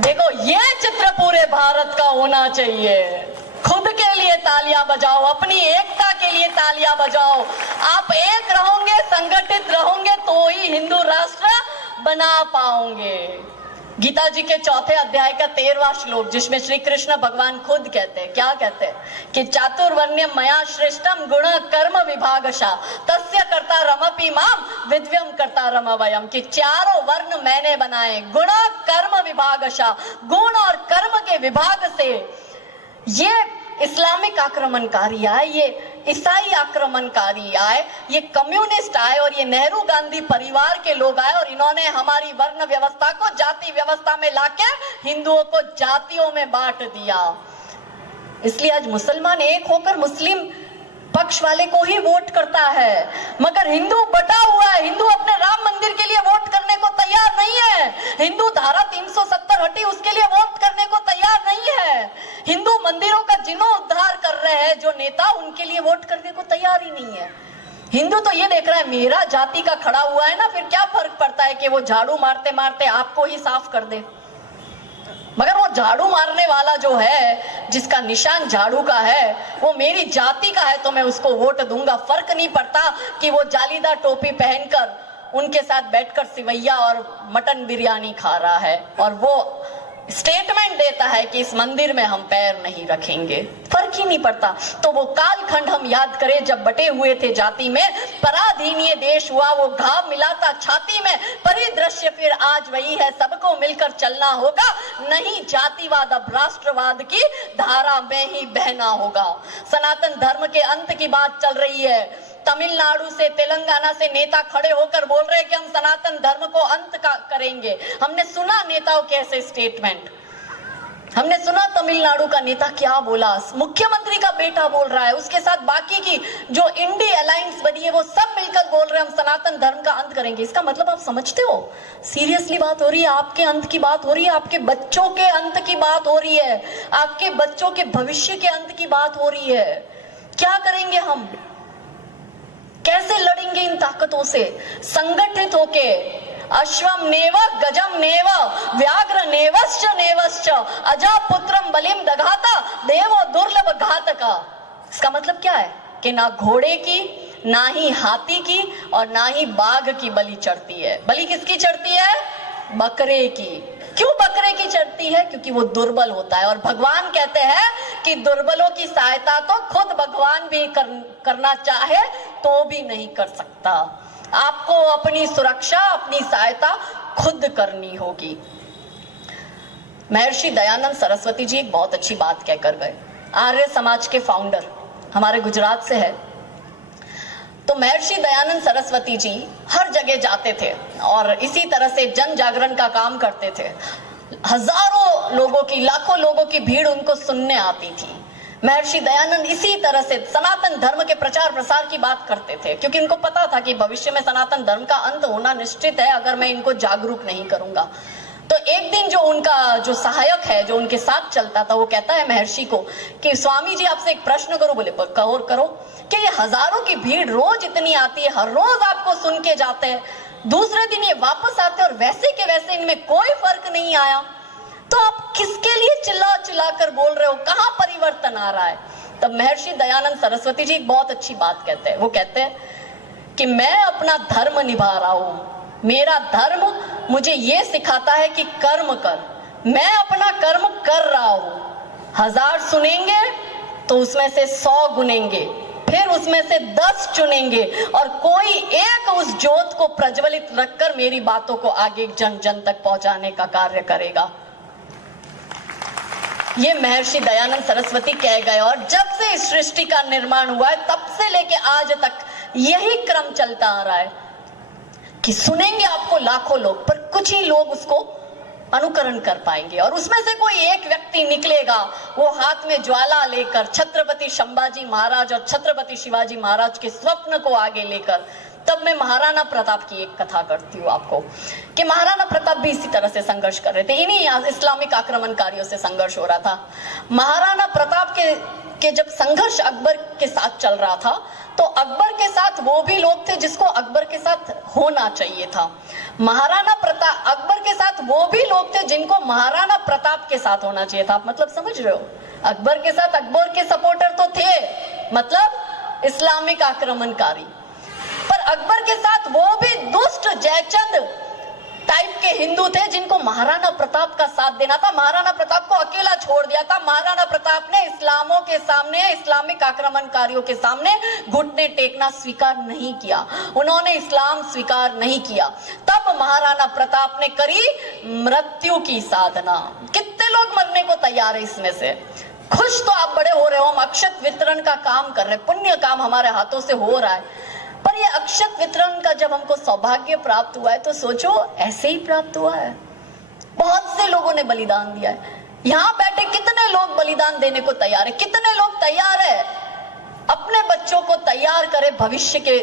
देखो ये चित्र पूरे भारत का होना चाहिए। खुद के लिए तालियां बजाओ, अपनी एकता के लिए तालियां बजाओ। आप एक रहोगे, संगठित रहोगे तो ही हिंदू राष्ट्र बना पाओगे। गीता जी के 4थे अध्याय का 13वां श्लोक, जिसमें श्री कृष्ण भगवान खुद कहते हैं, क्या कहते हैं कि चातुर्वर्ण्यम मया श्रेष्ठम गुण कर्म विभागशा तस्य कर्ता रमपि माम विद्व्यम कर्ता रमवयम, कि चारों वर्ण मैंने बनाए, गुण कर्म विभागशा, गुण और कर्म के विभाग से। ये इस्लामिक आक्रमणकारी आए, ये ईसाई आक्रमणकारी आए, ये कम्युनिस्ट आए और ये नेहरू गांधी परिवार के लोग आए और इन्होंने हमारी वर्ण व्यवस्था को जाति व्यवस्था में लाके हिंदुओं को जातियों में बांट दिया। इसलिए आज मुसलमान एक होकर मुस्लिम पक्ष वाले को ही वोट करता है, मगर हिंदू बटा हुआ है। हिंदू अपने राम मंदिर के लिए वोट करने को तैयार नहीं है। हिंदू धारा 370 हटी, उसके लिए वोट करने को तैयार नहीं है। हिंदू मंदिरों का जीर्णोद्धार कर रहे हैं जो नेता, उनके लिए वोट करने को तैयार ही नहीं है। हिंदू तो ये देख रहा है मेरा जाति का खड़ा हुआ है ना, फिर क्या फर्क पड़ता है कि वो झाड़ू मारते मारते आपको ही साफ कर दे। मगर वो झाड़ू मारने वाला जो है, जिसका निशान झाड़ू का है, वो मेरी जाति का है तो मैं उसको वोट दूंगा। फर्क नहीं पड़ता कि वो जालीदार टोपी पहनकर उनके साथ बैठकर सिवैया और मटन बिरयानी खा रहा है और वो स्टेटमेंट देता है कि इस मंदिर में हम पैर नहीं रखेंगे, फर्क ही नहीं पड़ता। तो वो कालखंड हम याद करें जब बटे हुए थे जाति में, पराधीनीय देश हुआ, वो घाव मिला था छाती में, परिदृश्य फिर आज वही है, सबको मिलकर चलना होगा, नहीं जातिवाद अब राष्ट्रवाद की धारा में ही बहना होगा। सनातन धर्म के अंत की बात चल रही है। तमिलनाडु से, तेलंगाना से नेता खड़े होकर बोल रहे हैं कि हम सनातन धर्म को अंत करेंगे। हमने सुना नेताओं के ऐसे स्टेटमेंट, हमने सुना तमिलनाडु का नेता क्या बोला, मुख्यमंत्री का बेटा बोल रहा है, उसके साथ बाकी की जो इंडी अलायंस बनी है वो सब मिलकर बोल रहे हैं हम सनातन धर्म का अंत करेंगे। इसका मतलब आप समझते हो, सीरियसली बात हो रही है, आपके अंत की बात हो रही है, आपके बच्चों के अंत की बात हो रही है, आपके बच्चों के भविष्य के अंत की बात हो रही है। क्या करेंगे हम, कैसे लड़ेंगे इन ताकतों से? संगठित होके अश्वम नेव गजम नेव व्याघ्र नेवश्च नेवश्च अजा पुत्रम बलिम दघाता देवो दुर्लभ घातका। इसका मतलब क्या है कि ना घोड़े की, ना ही हाथी की और ना ही बाघ की बलि चढ़ती है। बलि किसकी चढ़ती है? बकरे की। क्यों बकरे की चढ़ती है? क्योंकि वो दुर्बल होता है, और भगवान कहते हैं कि दुर्बलों की सहायता तो खुद भगवान भी करना चाहे तो भी नहीं कर सकता। आपको अपनी सुरक्षा, अपनी सहायता खुद करनी होगी। महर्षि दयानंद सरस्वती जी एक बहुत अच्छी बात कहकर गए। आर्य समाज के फाउंडर, हमारे गुजरात से है। तो महर्षि दयानंद सरस्वती जी हर जगह जाते थे और इसी तरह से जन जागरण का काम करते थे। हजारों लोगों की, लाखों लोगों की भीड़ उनको सुनने आती थी। महर्षि दयानंद इसी तरह से सनातन धर्म के प्रचार प्रसार की बात करते थे, क्योंकि इनको पता था कि भविष्य में सनातन धर्म का अंत होना निश्चित है अगर मैं इनको जागरूक नहीं करूंगा। तो एक दिन जो उनका जो सहायक है, जो उनके साथ चलता था, वो कहता है महर्षि को कि स्वामी जी आपसे एक प्रश्न करो। बोले करो कि ये हजारों की भीड़ रोज इतनी आती है, हर रोज आपको सुन के जाते हैं, दूसरे दिन ये वापस आते हैं और वैसे के वैसे इनमें कोई फर्क नहीं आया, तो आप किसके लिए चिल्ला चिल्ला कर बोल रहे हो? कहाँ परिवर्तन आ रहा है? तब महर्षि दयानंद सरस्वती जी एक बहुत अच्छी बात कहते हैं। वो कहते हैं कि मैं अपना धर्म निभा रहा हूं, मेरा धर्म मुझे ये सिखाता है कि कर्म कर, मैं अपना कर्म कर रहा हूं। 1000 सुनेंगे तो उसमें से 100 गुनेंगे, फिर उसमें से 10 चुनेंगे और कोई एक उस ज्योत को प्रज्वलित रखकर मेरी बातों को आगे जन जन तक पहुंचाने का कार्य करेगा। ये महर्षि दयानंद सरस्वती कह गए, और जब से इस सृष्टि का निर्माण हुआ है तब से लेके आज तक यही क्रम चलता आ रहा है कि सुनेंगे आपको लाखों लोग, पर कुछ ही लोग उसको अनुकरण कर पाएंगे, और उसमें से कोई एक व्यक्ति निकलेगा, वो हाथ में ज्वाला लेकर छत्रपति संभाजी महाराज और छत्रपति शिवाजी महाराज के स्वप्न को आगे लेकर। तब मैं महाराणा प्रताप की एक कथा करती हूँ आपको कि महाराणा प्रताप भी इसी तरह से संघर्ष कर रहे थे, इन्हीं इस्लामिक आक्रमणकारियों से संघर्ष हो रहा था। महाराणा प्रताप के जब संघर्ष अकबर के साथ चल रहा था, तो अकबर के साथ वो भी लोग थे जिसको अकबर के साथ होना चाहिए था। महाराणा प्रताप, अकबर के साथ वो भी लोग थे जिनको महाराणा प्रताप के साथ होना चाहिए था। आप मतलब समझ रहे हो? अकबर के साथ अकबर के सपोर्टर तो थे, मतलब इस्लामिक आक्रमणकारी, पर अकबर के साथ वो भी दुष्ट जयचंद टाइप के हिंदू थे जिनको महाराणा प्रताप का साथ देना था। महाराणा प्रताप को अकेला छोड़ दिया था। महाराणा प्रताप ने इस्लामों के सामने, इस्लामिक आक्रमणकारियों के सामने घुटने टेकना स्वीकार नहीं किया, उन्होंने इस्लाम स्वीकार नहीं किया। तब महाराणा प्रताप ने करी मृत्यु की साधना। कितने लोग मरने को तैयार है इसमें से? खुश तो आप बड़े हो रहे हो, हम अक्षत वितरण का काम कर रहे, पुण्य काम हमारे हाथों से हो रहा है, पर ये अक्षत वितरण का जब हमको सौभाग्य प्राप्त हुआ है तो सोचो ऐसे ही प्राप्त हुआ है। बहुत से लोगों ने बलिदान दिया है। यहाँ बैठे कितने लोग बलिदान देने को तैयार है? कितने लोग तैयार है अपने बच्चों को तैयार करे भविष्य के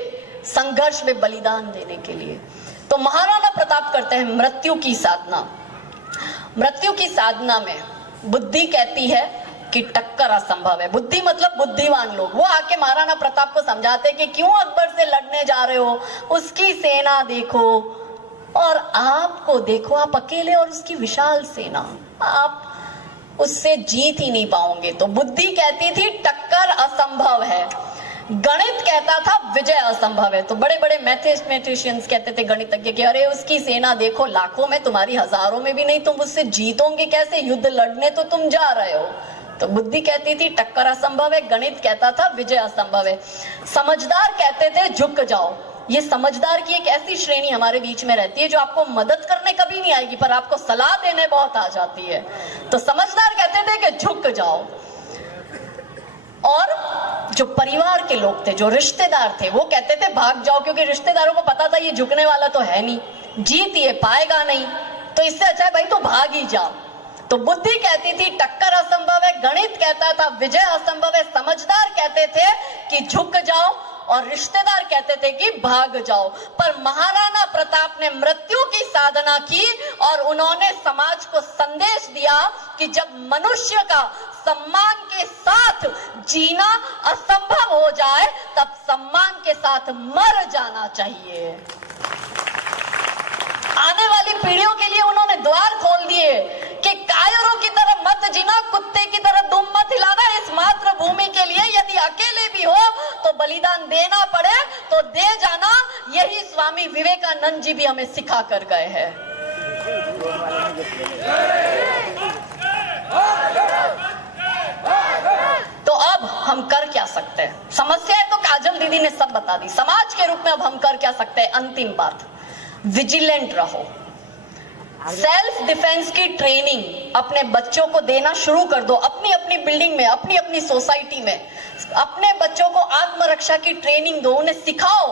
संघर्ष में बलिदान देने के लिए? तो महाराणा प्रताप करते हैं मृत्यु की साधना। मृत्यु की साधना में बुद्धि कहती है कि टक्कर असंभव है। बुद्धि मतलब बुद्धिमान लोग, वो आके महाराणा प्रताप को समझाते कि क्यों अकबर से लड़ने जा रहे हो, उसकी सेना देखो और आपको देखो, आप अकेले और उसकी विशाल सेना, आप उससे जीत ही नहीं पाओगे। तो बुद्धि कहती थी टक्कर असंभव है। गणित कहता था विजय असंभव है। तो बड़े बड़े मैथमेटिशियंस कहते थे गणितज्ञ कि अरे उसकी सेना देखो लाखों में, तुम्हारी हजारों में भी नहीं, तुम उससे जीतोगे कैसे, युद्ध लड़ने तो तुम जा रहे हो। तो बुद्धि कहती थी टक्कर असंभव है, गणित कहता था विजय असंभव है। समझदार कहते थे झुक जाओ। ये समझदार की एक ऐसी श्रेणी हमारे बीच में रहती है जो आपको मदद करने कभी नहीं आएगी पर आपको सलाह देने बहुत आ जाती है। तो समझदार कहते थे कि झुक जाओ। और जो परिवार के लोग थे, जो रिश्तेदार थे, वो कहते थे भाग जाओ, क्योंकि रिश्तेदारों को पता था ये झुकने वाला तो है नहीं, जीत ये पाएगा नहीं, तो इससे अच्छा है भाई तो भाग ही जाओ। तो बुद्धि कहती थी टक्कर असंभव है, गणित कहता था विजय असंभव है, समझदार कहते थे कि झुक जाओ और रिश्तेदार कहते थे कि भाग जाओ। पर महाराणा प्रताप ने मृत्यु की साधना की और उन्होंने समाज को संदेश दिया कि जब मनुष्य का सम्मान के साथ जीना असंभव हो जाए तब सम्मान के साथ मर जाना चाहिए। आने वाली पीढ़ियों के लिए उन्होंने द्वार खोल दिए कि कायरों की तरह मत जीना, कुत्ते की तरह दुम मत हिलाना। इस मातृभूमि के लिए यदि अकेले भी हो तो बलिदान देना पड़े तो दे जाना। यही स्वामी विवेकानंद जी भी हमें सिखा कर गए हैं। तो अब हम कर क्या सकते हैं? समस्या तो काजल दीदी ने सब बता दी। समाज के रूप में अब हम कर क्या सकते हैं? अंतिम बात, विजिलेंट रहो। सेल्फ डिफेंस की ट्रेनिंग अपने बच्चों को देना शुरू कर दो। अपनी अपनी बिल्डिंग में, अपनी अपनी सोसाइटी में अपने बच्चों को आत्मरक्षा की ट्रेनिंग दो। उन्हें सिखाओ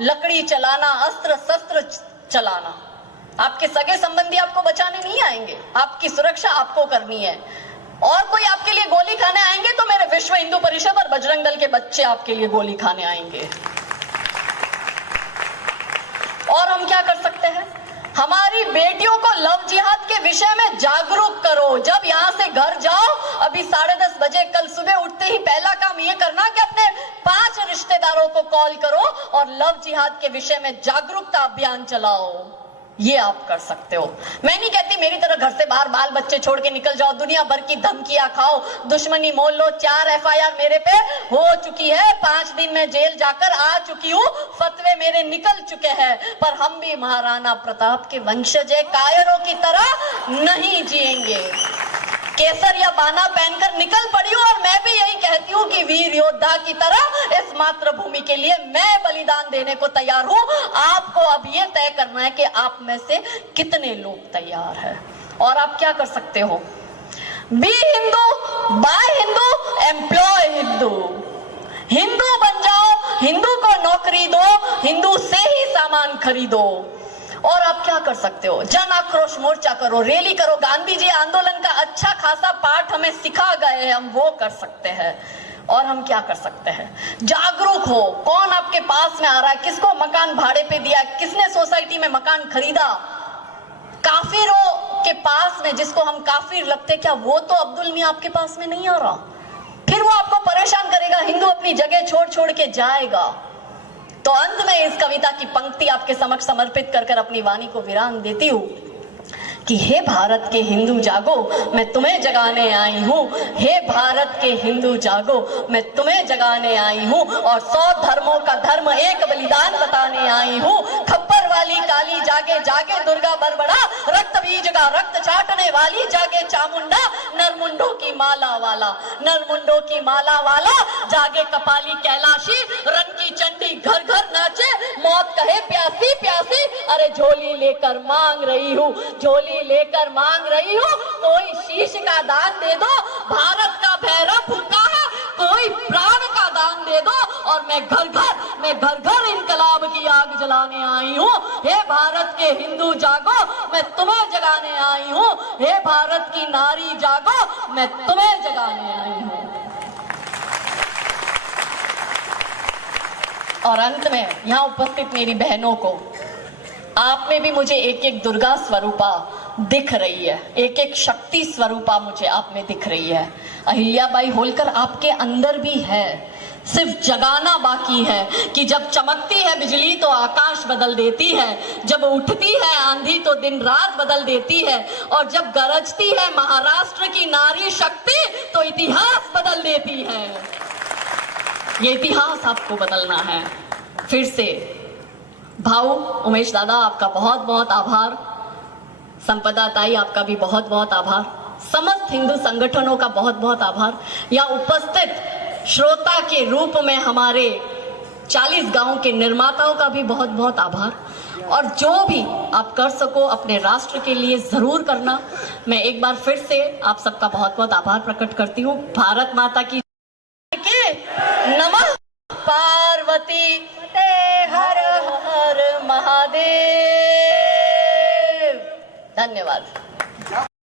लकड़ी चलाना, अस्त्र शस्त्र चलाना। आपके सगे संबंधी आपको बचाने नहीं आएंगे, आपकी सुरक्षा आपको करनी है। और कोई आपके लिए गोली खाने आएंगे तो मेरे विश्व हिंदू परिषद और बजरंग दल के बच्चे आपके लिए गोली खाने आएंगे। और हम क्या कर सकते हैं? हमारी बेटियों को लव जिहाद के विषय में जागरूक करो। जब यहाँ से घर जाओ, अभी 10:30 बजे कल सुबह उठते ही पहला काम ये करना कि अपने 5 रिश्तेदारों को कॉल करो और लव जिहाद के विषय में जागरूकता अभियान चलाओ। ये आप कर सकते हो। मैं नहीं कहती मेरी तरह घर से बाहर बाल बच्चे छोड़ के निकल जाओ, दुनिया भर की धमकियां खाओ, दुश्मनी मोल लो। 4 FIR मेरे पे हो चुकी है, 5 दिन में जेल जाकर आ चुकी हूँ, फतवे मेरे निकल चुके हैं। पर हम भी महाराणा प्रताप के वंशज है, कायरों की तरह नहीं जिएंगे। केसर या बाना पहनकर निकल पड़ी हूं और मैं भी यही कहती हूँ कि वीर योद्धा की तरह इस मातृभूमि के लिए मैं बलिदान देने को तैयार हूँ। आपको अब ये तय करना है कि आप में से कितने लोग तैयार हैं। और आप क्या कर सकते हो? Be Hindu, buy Hindu, employ Hindu. Hindu बन जाओ, हिंदू को नौकरी दो, हिंदू से ही सामान खरीदो। और आप क्या कर सकते हो? जन आक्रोश मोर्चा करो, रैली करो। गांधी जी आंदोलन का अच्छा खासा पाठ हमें सिखा गए हैं, हम वो कर सकते हैं। और हम क्या कर सकते हैं? जागरूक हो। कौन आपके पास में आ रहा है, किसको मकान भाड़े पे दिया, किसने सोसाइटी में मकान खरीदा। काफिरों के पास में, जिसको हम काफिर लगते, क्या वो तो अब्दुल मियां आपके पास में नहीं आ रहा? फिर वो आपको परेशान करेगा, हिंदू अपनी जगह छोड़ छोड़ के जाएगा। तो अंत में इस कविता की पंक्ति आपके समक्ष समर्पित कर अपनी वाणी को विराम देती हूँ कि हे भारत के हिंदू जागो, मैं तुम्हें जगाने आई हूँ। हे भारत के हिंदू जागो, मैं तुम्हें जगाने आई हूँ। और 100 धर्मों का धर्म एक बलिदान बताने आई हूँ। खप्पर वाली काली जागे जागे दुर्गा बरबड़ा, रक्त बीज का रक्त चाटने वाली जागे चामुंडा, नरमुंडों की माला वाला, नरमुंडों की माला वाला जागे कपाली कैलाशी, रन की चंडी घर घर नाचे, मौत कहे प्यासी प्यासी, अरे झोली लेकर मांग रही हूँ, झोली लेकर मांग रही हूँ, कोई शीश का दान दे दो। भारत का भैरव भूखा है, कोई प्राण का दान दे दो। और मैं घर घर इनकलाब की आग जलाने आई हूँ। हे भारत के हिंदू जागो, मैं तुम्हें जगाने आई हूँ। हे भारत की नारी जागो, मैं तुम्हें जगाने आई हूँ। और अंत में यहाँ उपस्थित मेरी बहनों को, आप में भी मुझे एक एक दुर्गा स्वरूपा दिख रही है, एक एक शक्ति स्वरूपा मुझे आप में दिख रही है। अहिल्याबाई होलकर आपके अंदर भी है, सिर्फ जगाना बाकी है कि जब चमकती है बिजली तो आकाश बदल देती है, जब उठती है आंधी तो दिन रात बदल देती है, और जब गरजती है महाराष्ट्र की नारी शक्ति तो इतिहास बदल देती है। ये इतिहास आपको बदलना है। फिर से भाऊ उमेश दादा आपका बहुत बहुत आभार, संपदा ताई आपका भी बहुत बहुत आभार, समस्त हिंदू संगठनों का बहुत बहुत आभार, या उपस्थित श्रोता के रूप में हमारे 40 गांव के निर्माताओं का भी बहुत बहुत आभार। और जो भी आप कर सको अपने राष्ट्र के लिए जरूर करना। मैं एक बार फिर से आप सबका बहुत बहुत आभार प्रकट करती हूँ। भारत माता की नमः। पार्वती